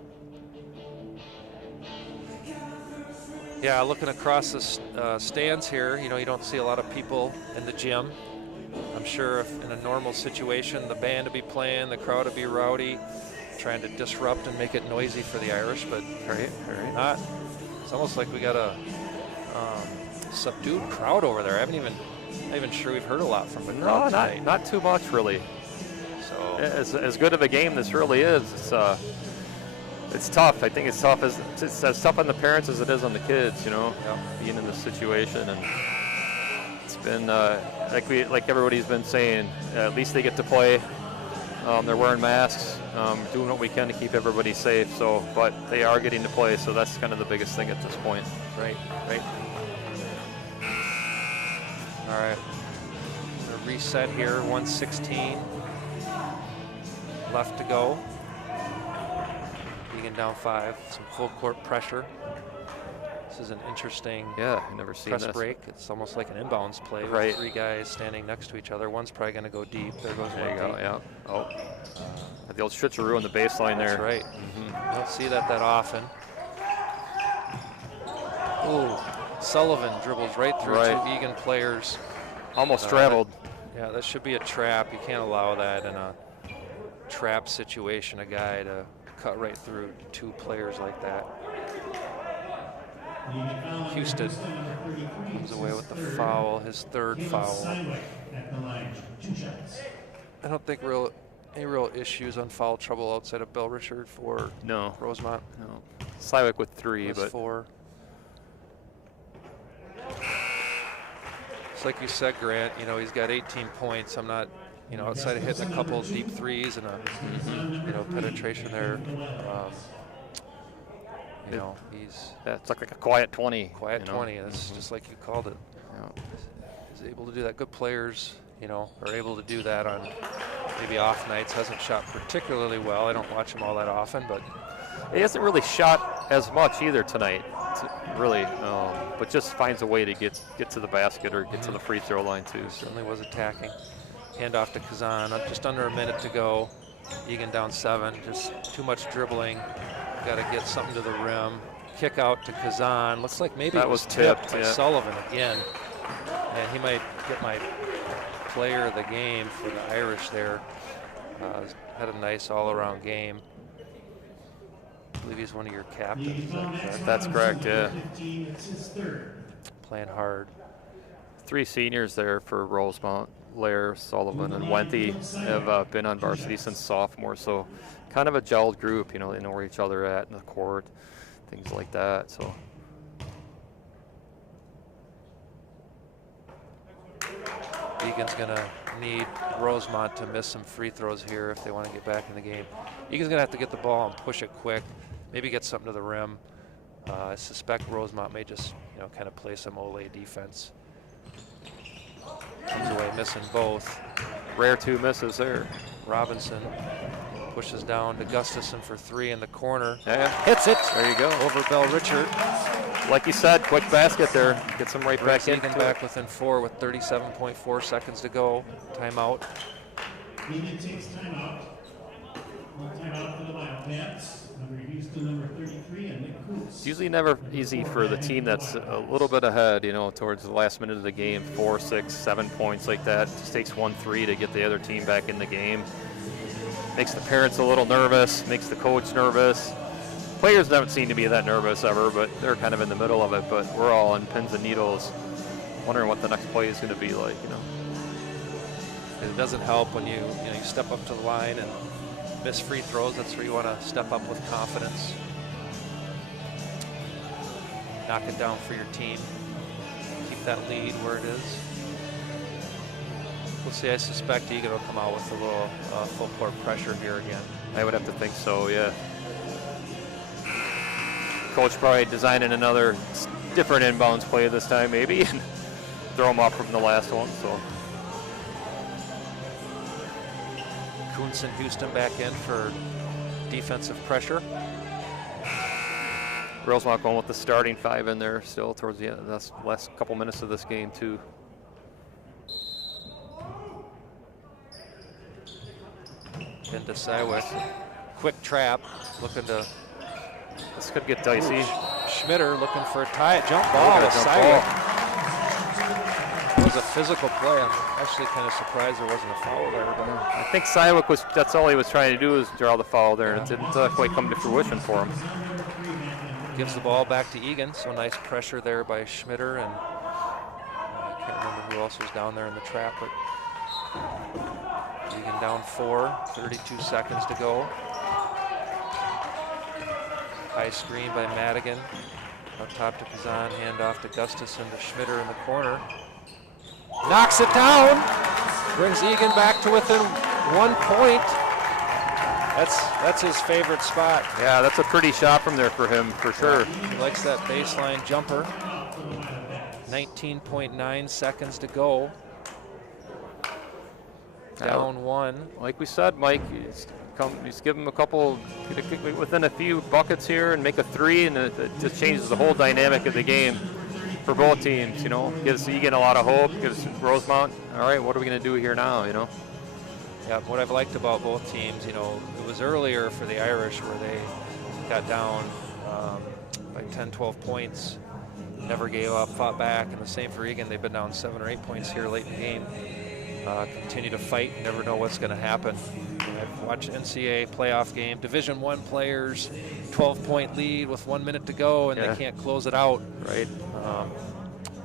Yeah, looking across the stands here, you know, you don't see a lot of people in the gym. I'm sure if in a normal situation, the band would be playing, the crowd would be rowdy, trying to disrupt and make it noisy for the Irish, but not. It's almost like we got a subdued crowd over there. I'm not even sure we've heard a lot from the crowd tonight. Not too much really. So as good of a game this really is, it's tough. I think it's tough. It's as tough on the parents as it is on the kids, you know, being in this situation. And it's been like everybody's been saying. At least they get to play. They're wearing masks, doing what we can to keep everybody safe. So, but they are getting to play. So that's kind of the biggest thing at this point. Right. All right. A reset here. 1:16 left to go. Eagan down 5. Some full court pressure. This is an interesting I've never seen press this. break. It's almost like an inbounds play with Right. 3 guys standing next to each other. One's probably going to go deep. There goes There you one go. deep. Yeah. Oh, the old switcheroo on the baseline there. That's right. You don't see that often. Ooh, Sullivan dribbles right through 2 Eagan players. Almost traveled. Yeah, that should be a trap. You can't allow that in a trap situation, a guy to cut right through 2 players like that. Houston comes away with the foul, his 3rd foul. I don't think any real issues on foul trouble outside of Bell Richard for Rosemount. No. Sliwick with 3, but 4. It's like you said, Grant, you know, he's got 18 points. I'm not, you know, outside of hitting a couple of deep threes and a, you know, penetration there. You know, it's like a quiet 20. Quiet 20. That's just like you called it. Yeah. He's able to do that. Good players, you know, are able to do that on maybe off nights. Hasn't shot particularly well. I don't watch him all that often, but he hasn't really shot as much either tonight, really. But just finds a way to get to the basket or get to the free throw line too. Certainly was attacking. Hand off to Kazan. Just under a minute to go. Eagan down 7. Just too much dribbling. Got to get something to the rim. Kick out to Kazan. Looks like maybe it was tipped by Sullivan again. And he might get my player of the game for the Irish there. Had a nice all-around game. I believe he's one of your captains. That's correct, yeah. Playing hard. 3 seniors there for Rosemount. Lair, Sullivan, and Wenthy have been on varsity since sophomore, so kind of a gelled group. You know, they know where each other at in the court, things like that. So. Eagan's going to need Rosemount to miss some free throws here if they want to get back in the game. Eagan's going to have to get the ball and push it quick, maybe get something to the rim. I suspect Rosemount may just, you know, kind of play some Ole defense. Comes away missing both. Rare 2 misses there. Robinson pushes down to Gustafson for 3 in the corner. Yeah. Hits it. There you go. Over Bell Richard. Like you said, quick basket there. Gets him right back in. Eagan back within 4 with 37.4 seconds to go. Timeout. Eagan takes timeout. Timeout for the Wildcats. Number Houston, number 33, and Nick Cruz. It's usually never easy for the team that's a little bit ahead, you know, towards the last minute of the game, 4, 6, 7 points like that. It just takes 1-3 to get the other team back in the game. Makes the parents a little nervous, makes the coach nervous. Players don't seem to be that nervous ever, but they're kind of in the middle of it. But we're all on pins and needles, wondering what the next play is going to be like, you know. It doesn't help when you step up to the line and miss free throws. That's where you want to step up with confidence. Knock it down for your team. Keep that lead where it is. We'll see. I suspect Eagan will come out with a little full court pressure here again. I would have to think so, yeah. Coach probably designing another different inbounds play this time, maybe, and throw him off from the last one. So. Kuntz and Houston back in for defensive pressure. Rosemount going with the starting 5 in there still towards the end of the last couple minutes of this game too. Into Siwick. Quick trap, looking to. This could get dicey. Schmitter looking for a tie. Jump ball to Siwick. It was a physical play. I'm actually kind of surprised there wasn't a foul there. But I think Siwick that's all he was trying to do is draw the foul there, and it didn't quite come to fruition for him. Gives the ball back to Eagan, so nice pressure there by Schmitter, and I can't remember who else was down there in the trap, but Eagan down 4, 32 seconds to go. High screen by Madigan. Up top to Kazan, hand off to Gustafson to Schmitter in the corner. Knocks it down, brings Eagan back to within 1 point. That's his favorite spot. Yeah, that's a pretty shot from there for him, for sure. He likes that baseline jumper. 19.9 seconds to go. Down 1. Like we said, Mike, just give him a couple, within a few buckets here and make a 3, and it just changes the whole dynamic of the game for both teams, you know. Gives Eagan a lot of hope, gives Rosemount, all right, what are we going to do here now, you know? Yeah, what I've liked about both teams, you know, it was earlier for the Irish where they got down by 10, 12 points, never gave up, fought back, and the same for Eagan. They've been down 7 or 8 points here late in the game. Continue to fight, never know what's going to happen. I've watched NCAA playoff game, Division I players, 12-point lead with 1 minute to go, and they can't close it out. Right.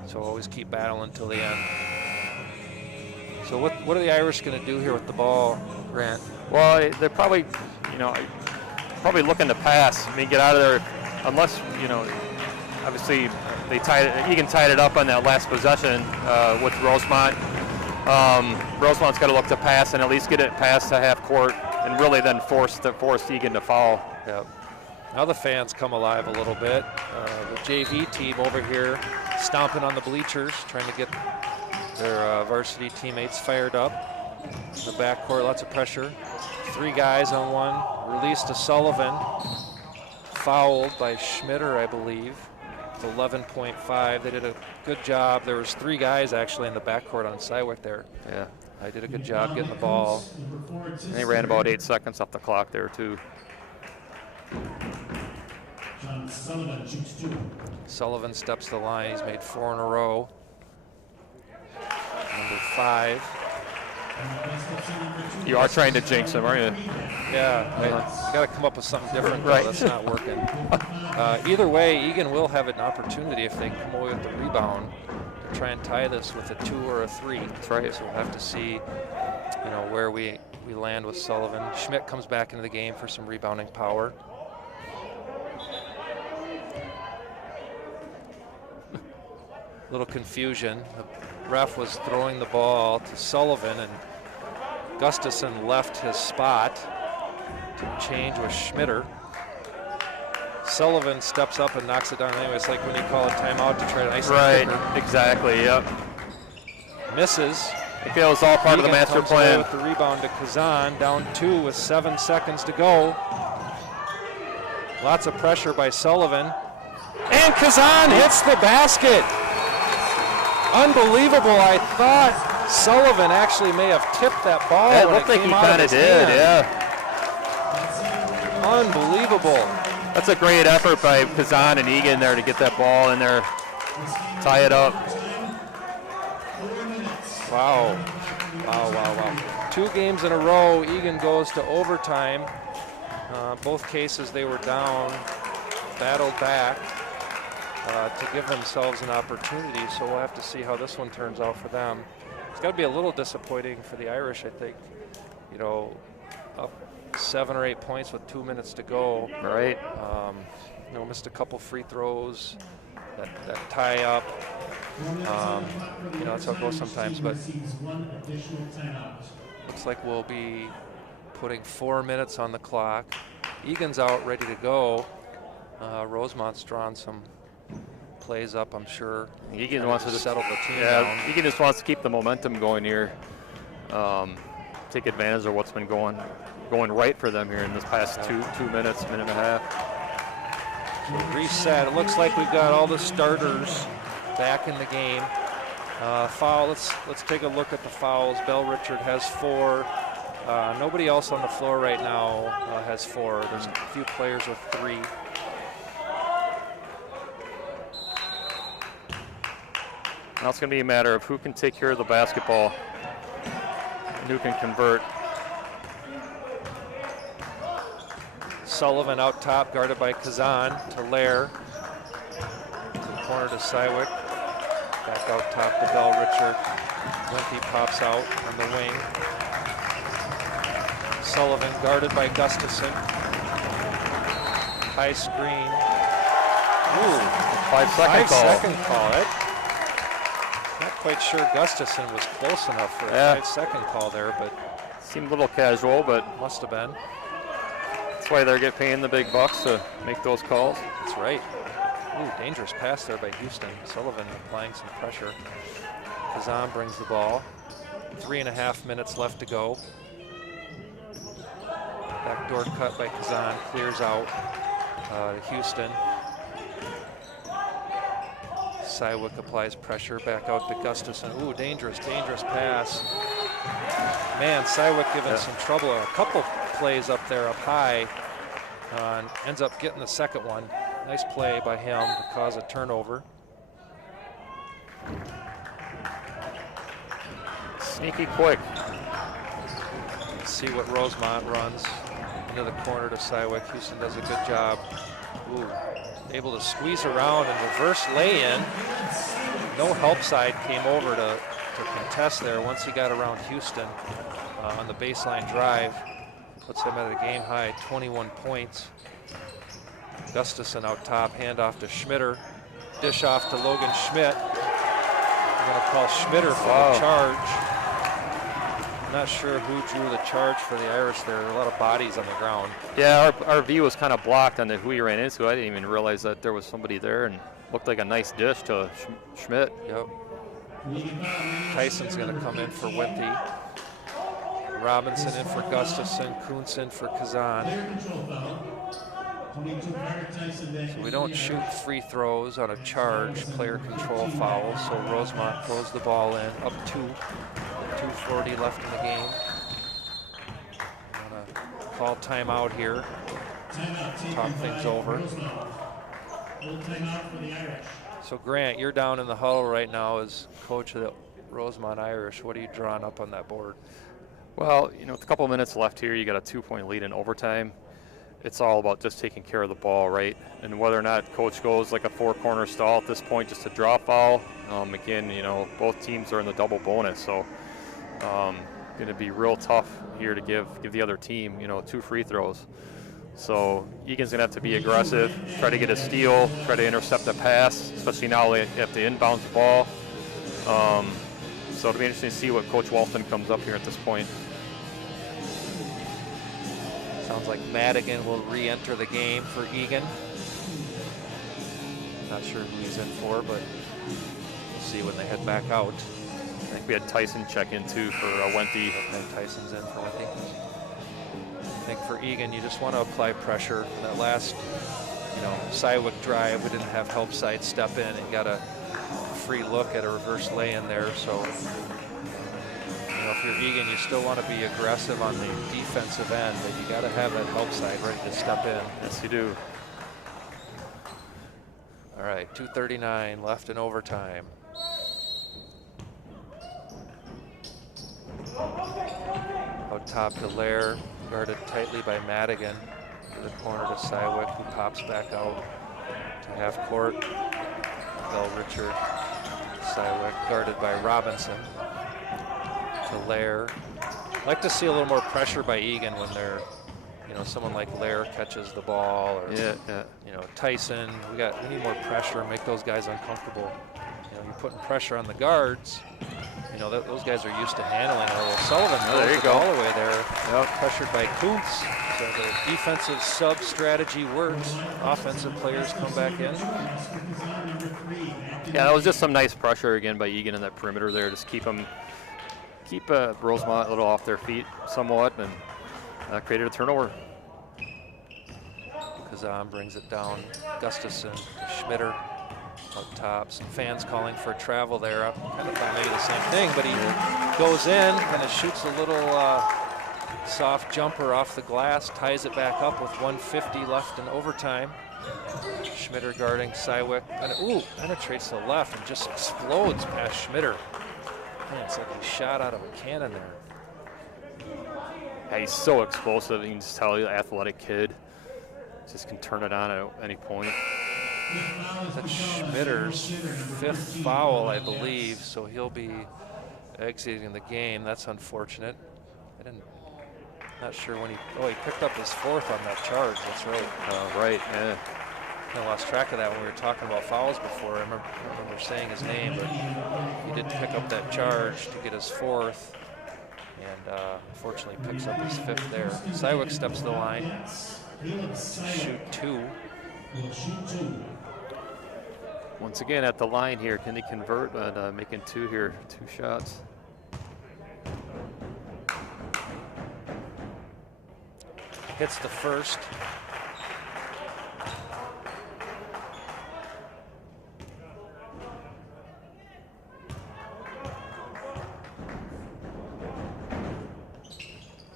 So always keep battling until the end. So what are the Irish going to do here with the ball, Grant? Well, they're probably, you know, looking to pass. I mean, get out of there, unless, you know, obviously Eagan tied it up on that last possession with Rosemount. Rosemont's got to look to pass and at least get it past the half court, and really then force Eagan to foul. Yep. Now the fans come alive a little bit. The JV team over here stomping on the bleachers, trying to get their varsity teammates fired up. In the backcourt, lots of pressure. 3 guys on one. Release to Sullivan. Fouled by Schmitter, I believe. 11.5. They did a good job. There was 3 guys actually in the backcourt on Cywick there. Yeah. I did a good job getting the ball. And they ran about 8 seconds off the clock there too. Sullivan steps the line. He's made 4 in a row. Number 5. You are trying to jinx him, aren't you? Yeah, I got to come up with something different. Right. That's not working. Either way, Eagan will have an opportunity if they come away with the rebound to try and tie this with a 2 or a 3. That's right. So we'll have to see, you know, where we land with Sullivan. Schmidt comes back into the game for some rebounding power. Little confusion. The ref was throwing the ball to Sullivan, and Gustafson left his spot to change with Schmitter. Sullivan steps up and knocks it down anyway. It's like when you call a timeout to try to ice Right, the exactly, yep. Misses. I feel it's all part of the master comes away plan. with the rebound to Kazan, down 2 with 7 seconds to go. Lots of pressure by Sullivan. And Kazan hits the basket. Unbelievable. I thought Sullivan actually may have tipped that ball. It when looked like came he out of kind of his did, hand. yeah. Unbelievable. That's a great effort by Kazan and Eagan there to get that ball in there, tie it up. Wow. Wow, wow, wow. 2 games in a row, Eagan goes to overtime. Both cases they were down, battled back to give themselves an opportunity, so we'll have to see how this one turns out for them. It's got to be a little disappointing for the Irish, I think. You know, up 7 or 8 points with 2 minutes to go. Right. You know, missed a couple free throws, that tie up. You know, that's how it goes sometimes, but looks like we'll be putting 4 minutes on the clock. Egan's out, ready to go. Rosemont's drawn some plays up, I'm sure. Eagan wants to just settle the team down. Eagan just wants to keep the momentum going here. Take advantage of what's been going right for them here in this past two minutes, minute and a half. Reset. It looks like we've got all the starters back in the game. Foul. Let's take a look at the fouls. Bell Richard has 4. Nobody else on the floor right now has 4. There's a few players with 3. Now it's going to be a matter of who can take care of the basketball and who can convert. Sullivan out top, guarded by Kazan to Lair. To the corner to Cywick. Back out top to Bell Richard. Wimpy pops out on the wing. Sullivan guarded by Gustafson. High screen. Ooh, 5-second call. 5-second call. Not quite sure Gustafson was close enough for a 5-second call there, but seemed a little casual, but must have been. That's why they're getting paid the big bucks to make those calls. That's right. Ooh, dangerous pass there by Houston. Sullivan applying some pressure. Kazan brings the ball. 3.5 minutes left to go. Backdoor cut by Kazan, clears out Houston. Sywick applies pressure, back out to Gustafson. Ooh, dangerous pass. Man, Sywick giving some trouble. A couple plays up there, up high. Ends up getting the second one. Nice play by him to cause a turnover. Sneaky quick. Let's see what Rosemount runs into the corner to Sywick. Houston does a good job. Ooh, able to squeeze around and reverse lay-in. No help side came over to contest there once he got around Houston on the baseline drive. Puts him at a game high 21 points. Gustafson out top, handoff to Schmitter. Dish off to Logan Schmidt. I'm going to call Schmitter for the charge. Not sure who drew the charge for the Irish there. There were a lot of bodies on the ground. Yeah, our view was kind of blocked on who he ran into. I didn't even realize that there was somebody there, and looked like a nice dish to Schmidt. Yep. Tyson's going to come in for Winthy. Robinson in for Gustafson. Kuntz in for Kazan. So we don't shoot free throws on a charge, player control foul. So Rosemount throws the ball in, up 2:40 left in the game. I'm going to call timeout here. Talk things over. So Grant, you're down in the huddle right now as coach of the Rosemount Irish. What are you drawing up on that board? Well, with a couple minutes left here, you got a 2-point lead in overtime. It's all about just taking care of the ball, right? And whether or not coach goes like a 4-corner stall at this point, just a draw foul. Again, both teams are in the double bonus, so going to be real tough here to give the other team, 2 free throws. So Eagan's going to have to be aggressive, try to get a steal, try to intercept a pass, especially now they have to inbound the ball. So it'll be interesting to see what Coach Walton comes up here at this point. Sounds like Madigan will re-enter the game for Eagan. Not sure who he's in for, but we'll see when they head back out. I think we had Tyson check in too for Wenthy. Okay, Tyson's in for Wenthy. I think for Eagan, you just want to apply pressure. That last, Sywick drive, we didn't have help side step in and got a free look at a reverse lay-in there. So, if you're Eagan, you still want to be aggressive on the defensive end, but you got to have that help side ready to step in. Yes, you do. All right, 2:39 left in overtime. Out top to Lair, guarded tightly by Madigan. To the corner to Sywick, who pops back out to half court. Bell Richard, Sywick, guarded by Robinson. To Lair. I'd like to see a little more pressure by Eagan when they're, someone like Lair catches the ball, or Tyson. We need more pressure, make those guys uncomfortable. You're putting pressure on the guards. Those guys are used to handling it. Well, Sullivan throws the ball away there. Yep. Pressured by Kuntz. So the defensive sub strategy works. Offensive players come back in. Yeah, that was just some nice pressure again by Eagan in that perimeter there. Just keep Rosemount a little off their feet somewhat, and created a turnover. Kazan brings it down. Gustafson to Schmitter. Up top, some fans calling for travel there. I kind of thought maybe the same thing, but he goes in, kind of shoots a little soft jumper off the glass, ties it back up with 1:50 left in overtime. Schmitter guarding Sywick, and penetrates to the left and just explodes past Schmitter. Man, it's like a shot out of a cannon there. Yeah, he's so explosive. You can just tell he's an athletic kid. Just can turn it on at any point. That's Schmitter's 5th foul, I believe, so he'll be exiting the game. That's unfortunate. I Not sure when he picked up his 4th on that charge. That's right. Right, yeah. I lost track of that when we were talking about fouls before. I remember saying his name, but he did pick up that charge to get his 4th, and unfortunately picks up his 5th there. Sywick steps to the line, shoot 2. Once again at the line here, can they convert? But making 2 here, 2 shots. Hits the 1st.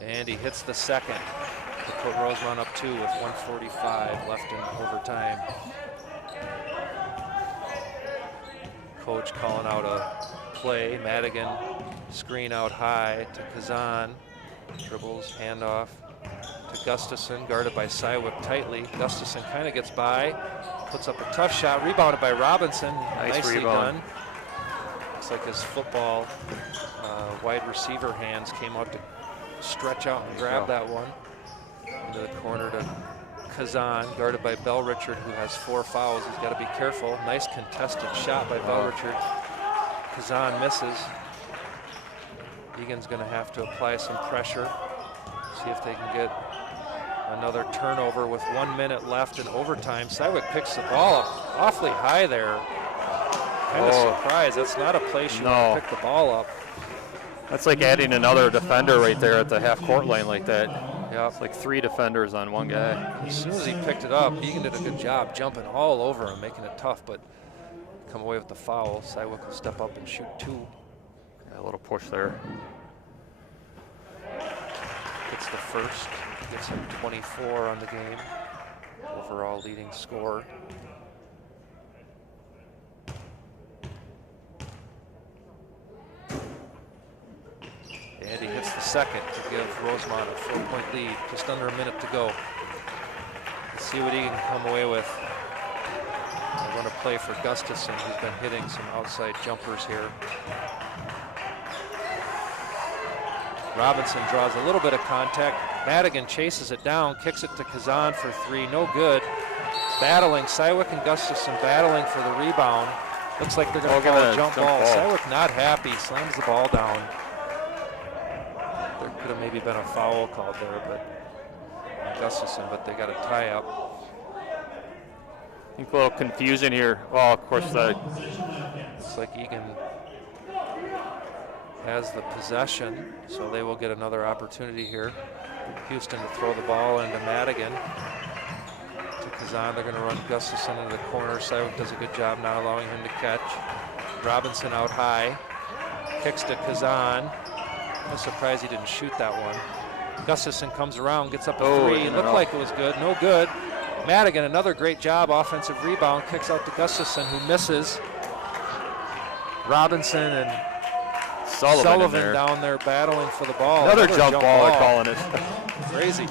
And he hits the 2nd to put Rosemount up 2 with 1:45 left in overtime. Coach calling out a play. Madigan screen out high to Kazan. Dribbles, handoff to Gustafson, guarded by Sywick tightly. Gustafson kind of gets by, puts up a tough shot, rebounded by Robinson. Nicely rebound. done. Looks like his football wide receiver hands came out to stretch out and grab that one. Into the corner to Kazan, guarded by Bell Richard, who has 4 fouls. He's got to be careful. Nice contested shot by Bell Richard. Kazan misses. Eagan's going to have to apply some pressure. See if they can get another turnover with 1 minute left in overtime. Sywick picks the ball up awfully high there. Kind of surprised. That's not a place you want to pick the ball up. That's like adding another defender right there at the half-court line like that. Yeah, it's like 3 defenders on one guy. As soon as he picked it up, Eagan did a good job jumping all over him, making it tough, but come away with the foul. Sywick will step up and shoot 2. Yeah, a little push there. Gets the 1st, gets him 24 on the game. Overall leading scorer. And he hits the 2nd to give Rosemount a 4-point lead. Just under a minute to go. Let's see what Eagan can come away with. They run a play for Gustafson, who's been hitting some outside jumpers here. Robinson draws a little bit of contact. Madigan chases it down, kicks it to Kazan for 3, no good. Battling, Sywick and Gustafson battling for the rebound. Looks like they're going to call a jump ball. Sywick not happy, slams the ball down. There could have maybe been a foul called there, but Gustafson, but they got a tie up. I think a little confusion here. Well, of course, looks like Eagan has the possession, so they will get another opportunity here. Houston to throw the ball into Madigan. To Kazan, they're going to run Gustafson into the corner. Sywick does a good job not allowing him to catch. Robinson out high, kicks to Kazan. I'm surprised he didn't shoot that one. Gustafson comes around, gets up a 3. It looked like it was good, no good. Madigan, another great job, offensive rebound, kicks out to Gustafson, who misses. Robinson and Sullivan down there battling for the ball. Another jump ball, they're calling it. Crazy.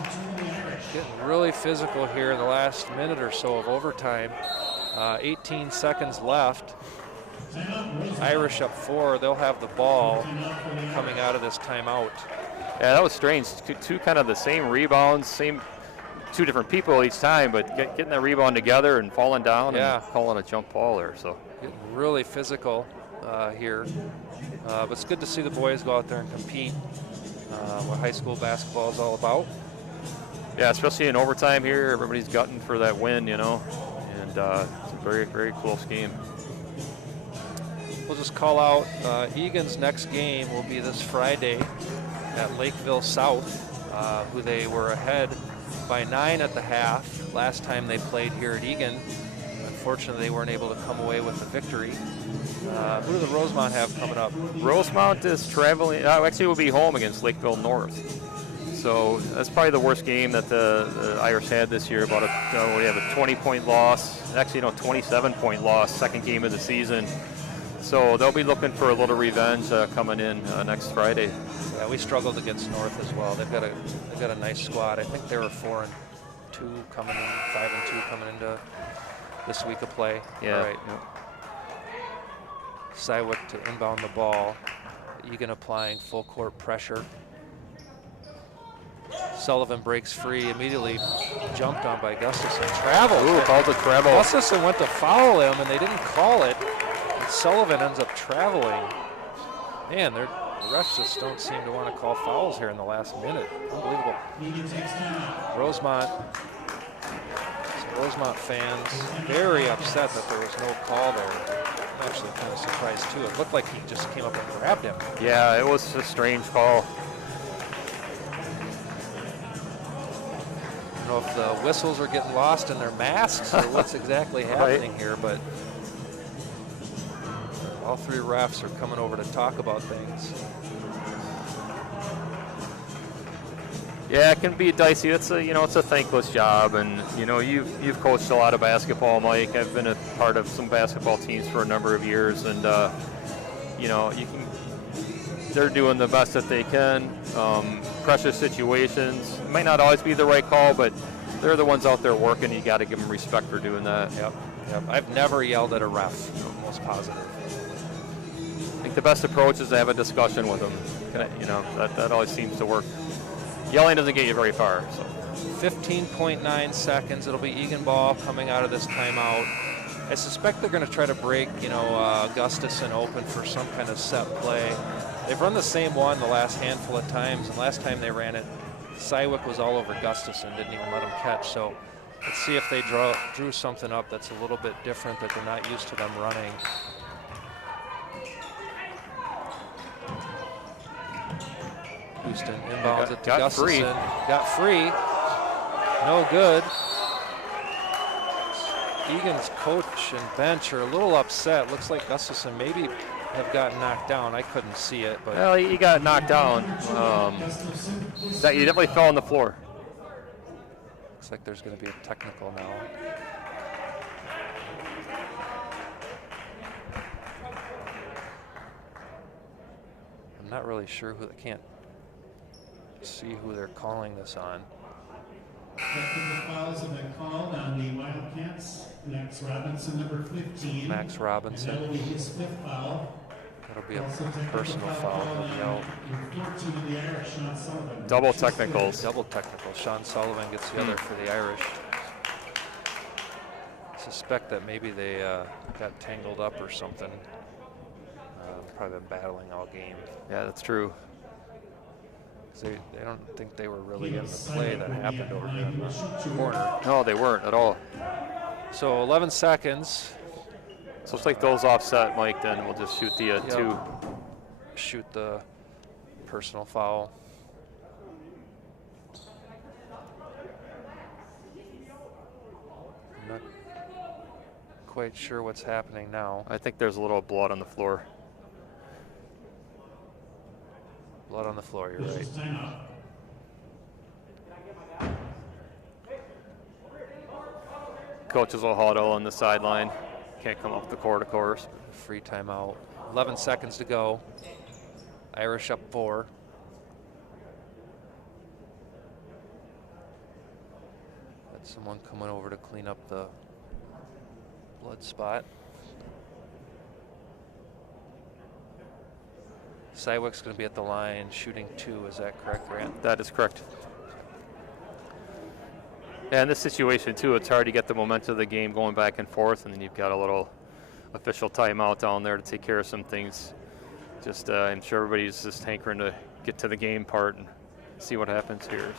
Getting really physical here in the last minute or so of overtime. 18 seconds left. Irish up 4. They'll have the ball coming out of this timeout. Yeah, that was strange. Two kind of the same rebounds, 2 different people each time, but getting that rebound together and falling down and calling a jump ball there. So getting really physical here. But it's good to see the boys go out there and compete. What high school basketball is all about. Yeah, especially in overtime here, everybody's gutting for that win, you know, and it's a very, very close game. We'll just call out Eagan's next game will be this Friday at Lakeville South, who they were ahead by 9 at the half last time they played here at Eagan. Unfortunately, they weren't able to come away with the victory. Who do the Rosemount have coming up? Rosemount is traveling, actually will be home against Lakeville North. So that's probably the worst game that the Irish had this year. We have a 20-point loss, actually 27-point loss, second game of the season. So they'll be looking for a little revenge coming in next Friday. Yeah, we struggled against North as well. They've got a nice squad. I think they were 4-2 coming in, 5-2 coming into this week of play. Yeah. All right. Yeah. Sywick to inbound the ball. Eagan applying full court pressure. Sullivan breaks free, immediately jumped on by Gustafson. Travel. Ooh, called a travel. Gustafson went to foul him, and they didn't call it. And Sullivan ends up traveling. Man, the refs just don't seem to want to call fouls here in the last minute. Unbelievable. Rosemount fans very upset that there was no call there. I'm actually kind of surprised too. It looked like he just came up and grabbed him. Yeah, it was a strange call. I don't know if the whistles are getting lost in their masks or what's exactly happening here, but all three refs are coming over to talk about things. Yeah, it can be dicey. It's a it's a thankless job, and you've coached a lot of basketball, Mike. I've been a part of some basketball teams for a number of years, and they're doing the best that they can. Pressure situations might not always be the right call, but they're the ones out there working. You got to give them respect for doing that. Yep. I've never yelled at a ref. Most positive. I think the best approach is to have a discussion with them. That always seems to work. Yelling doesn't get you very far. So. 15.9 seconds. It'll be Eagan ball coming out of this timeout. I suspect they're going to try to break, Gustafson open for some kind of set play. They've run the same one the last handful of times, and last time they ran it, Sywick was all over Gustafson, didn't even let him catch. So let's see if they drew something up that's a little bit different that they're not used to them running. Houston inbounds it to Gustafson. Got free. No good. Eagan's coach and bench are a little upset. Looks like Gustafson maybe have gotten knocked down. I couldn't see it, but well, he got knocked down. That he definitely fell on the floor. Looks like there's going to be a technical now. I'm not really sure who. They can't see who they're calling this on. Technical fouls have been called on the Wildcats. Max Robinson, number 15. Max Robinson. And that'll be his 5th foul. That'll be a personal foul. The Irish, Sean Sullivan. Double technicals. Double technical. Sean Sullivan gets the other for the Irish. I suspect that maybe they got tangled up or something. Probably been battling all game. Yeah, that's true. They don't think they were really in the play that happened over here in the corner. No, they weren't at all. So 11 seconds. So it's like those offset, Mike, then we'll just shoot the two. Shoot the personal foul. I'm not quite sure what's happening now. I think there's a little blood on the floor. Blood on the floor, you're right. Coaches will huddle on the sideline. Can't come off the court, of course. Free timeout. 11 seconds to go. Irish up 4. Got someone coming over to clean up the blood spot. Sywick's going to be at the line shooting 2. Is that correct, Grant? That is correct. Yeah, in this situation, too, it's hard to get the momentum of the game going back and forth, and then you've got a little official timeout down there to take care of some things. Just, I'm sure everybody's just hankering to get to the game part and see what happens here.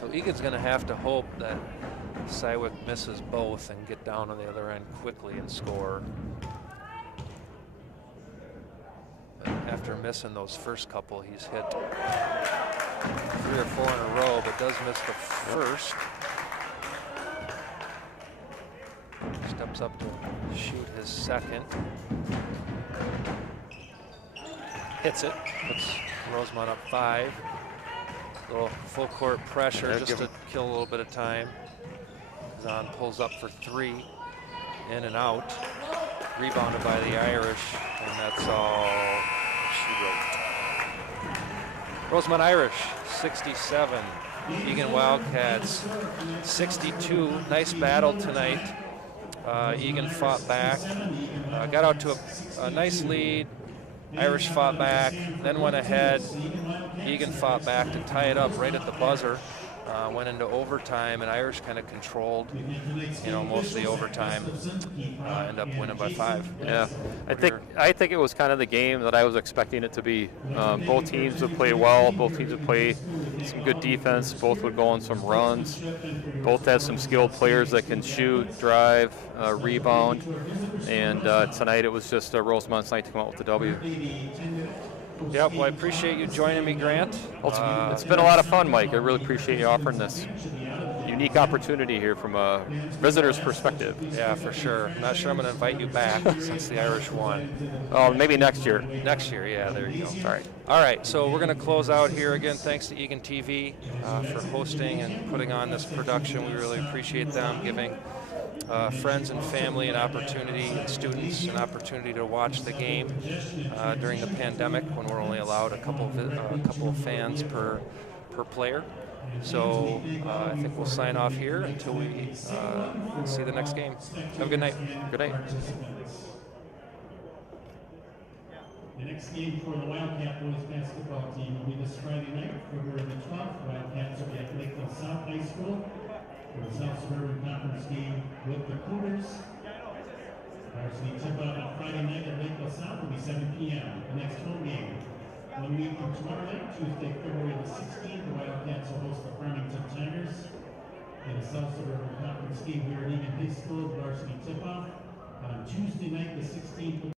So Eagan's going to have to hope that Sywick misses both and get down on the other end quickly and score. But after missing those first couple, he's hit 3 or 4 in a row, but does miss the first. Steps up to shoot his second. Hits it. Puts Rosemount up 5. Little full court pressure just to kill a little bit of time. Zahn pulls up for 3, in and out. Rebounded by the Irish, and that's all she wrote. Rosemount Irish, 67. Eagan Wildcats, 62. Nice battle tonight. Eagan fought back, got out to a nice lead. Irish fought back, then went ahead. Eagan fought back to tie it up right at the buzzer. Went into overtime, and Irish kind of controlled, most of the overtime. End up winning by 5. Yeah, I think it was kind of the game that I was expecting it to be. Both teams would play well. Both teams would play some good defense. Both would go on some runs. Both have some skilled players that can shoot, drive, rebound. And tonight it was just Rosemount's night to come out with the W. Yep, well, I appreciate you joining me, Grant. Well, it's been a lot of fun, Mike. I really appreciate you offering this unique opportunity here from a visitor's perspective. Yeah, for sure. I'm not sure I'm going to invite you back since the Irish won. Oh, maybe next year. Next year, yeah, there you go. All right. All right, so we're going to close out here again. Thanks to Eagan TV for hosting and putting on this production. We really appreciate them giving friends and family an opportunity, and students an opportunity to watch the game during the pandemic when we're only allowed a couple of fans per player. So I think we'll sign off here until we see the next game. Have a good night. Good night. The next game for the Wildcat boys basketball team will be this Friday night, February the 12th. Wildcats will be at Lakeville South High School for the South Suburban Conference game with the Cougars. Varsity tip-off on Friday night at Lakeville South will be 7 p.m. The next home game, 1 week from tomorrow night, Tuesday, February the 16th, the Wildcats will host the Farmington Tigers in the South Suburban Conference game here at Eagan High School. Varsity tip-off on Tuesday night, the 16th.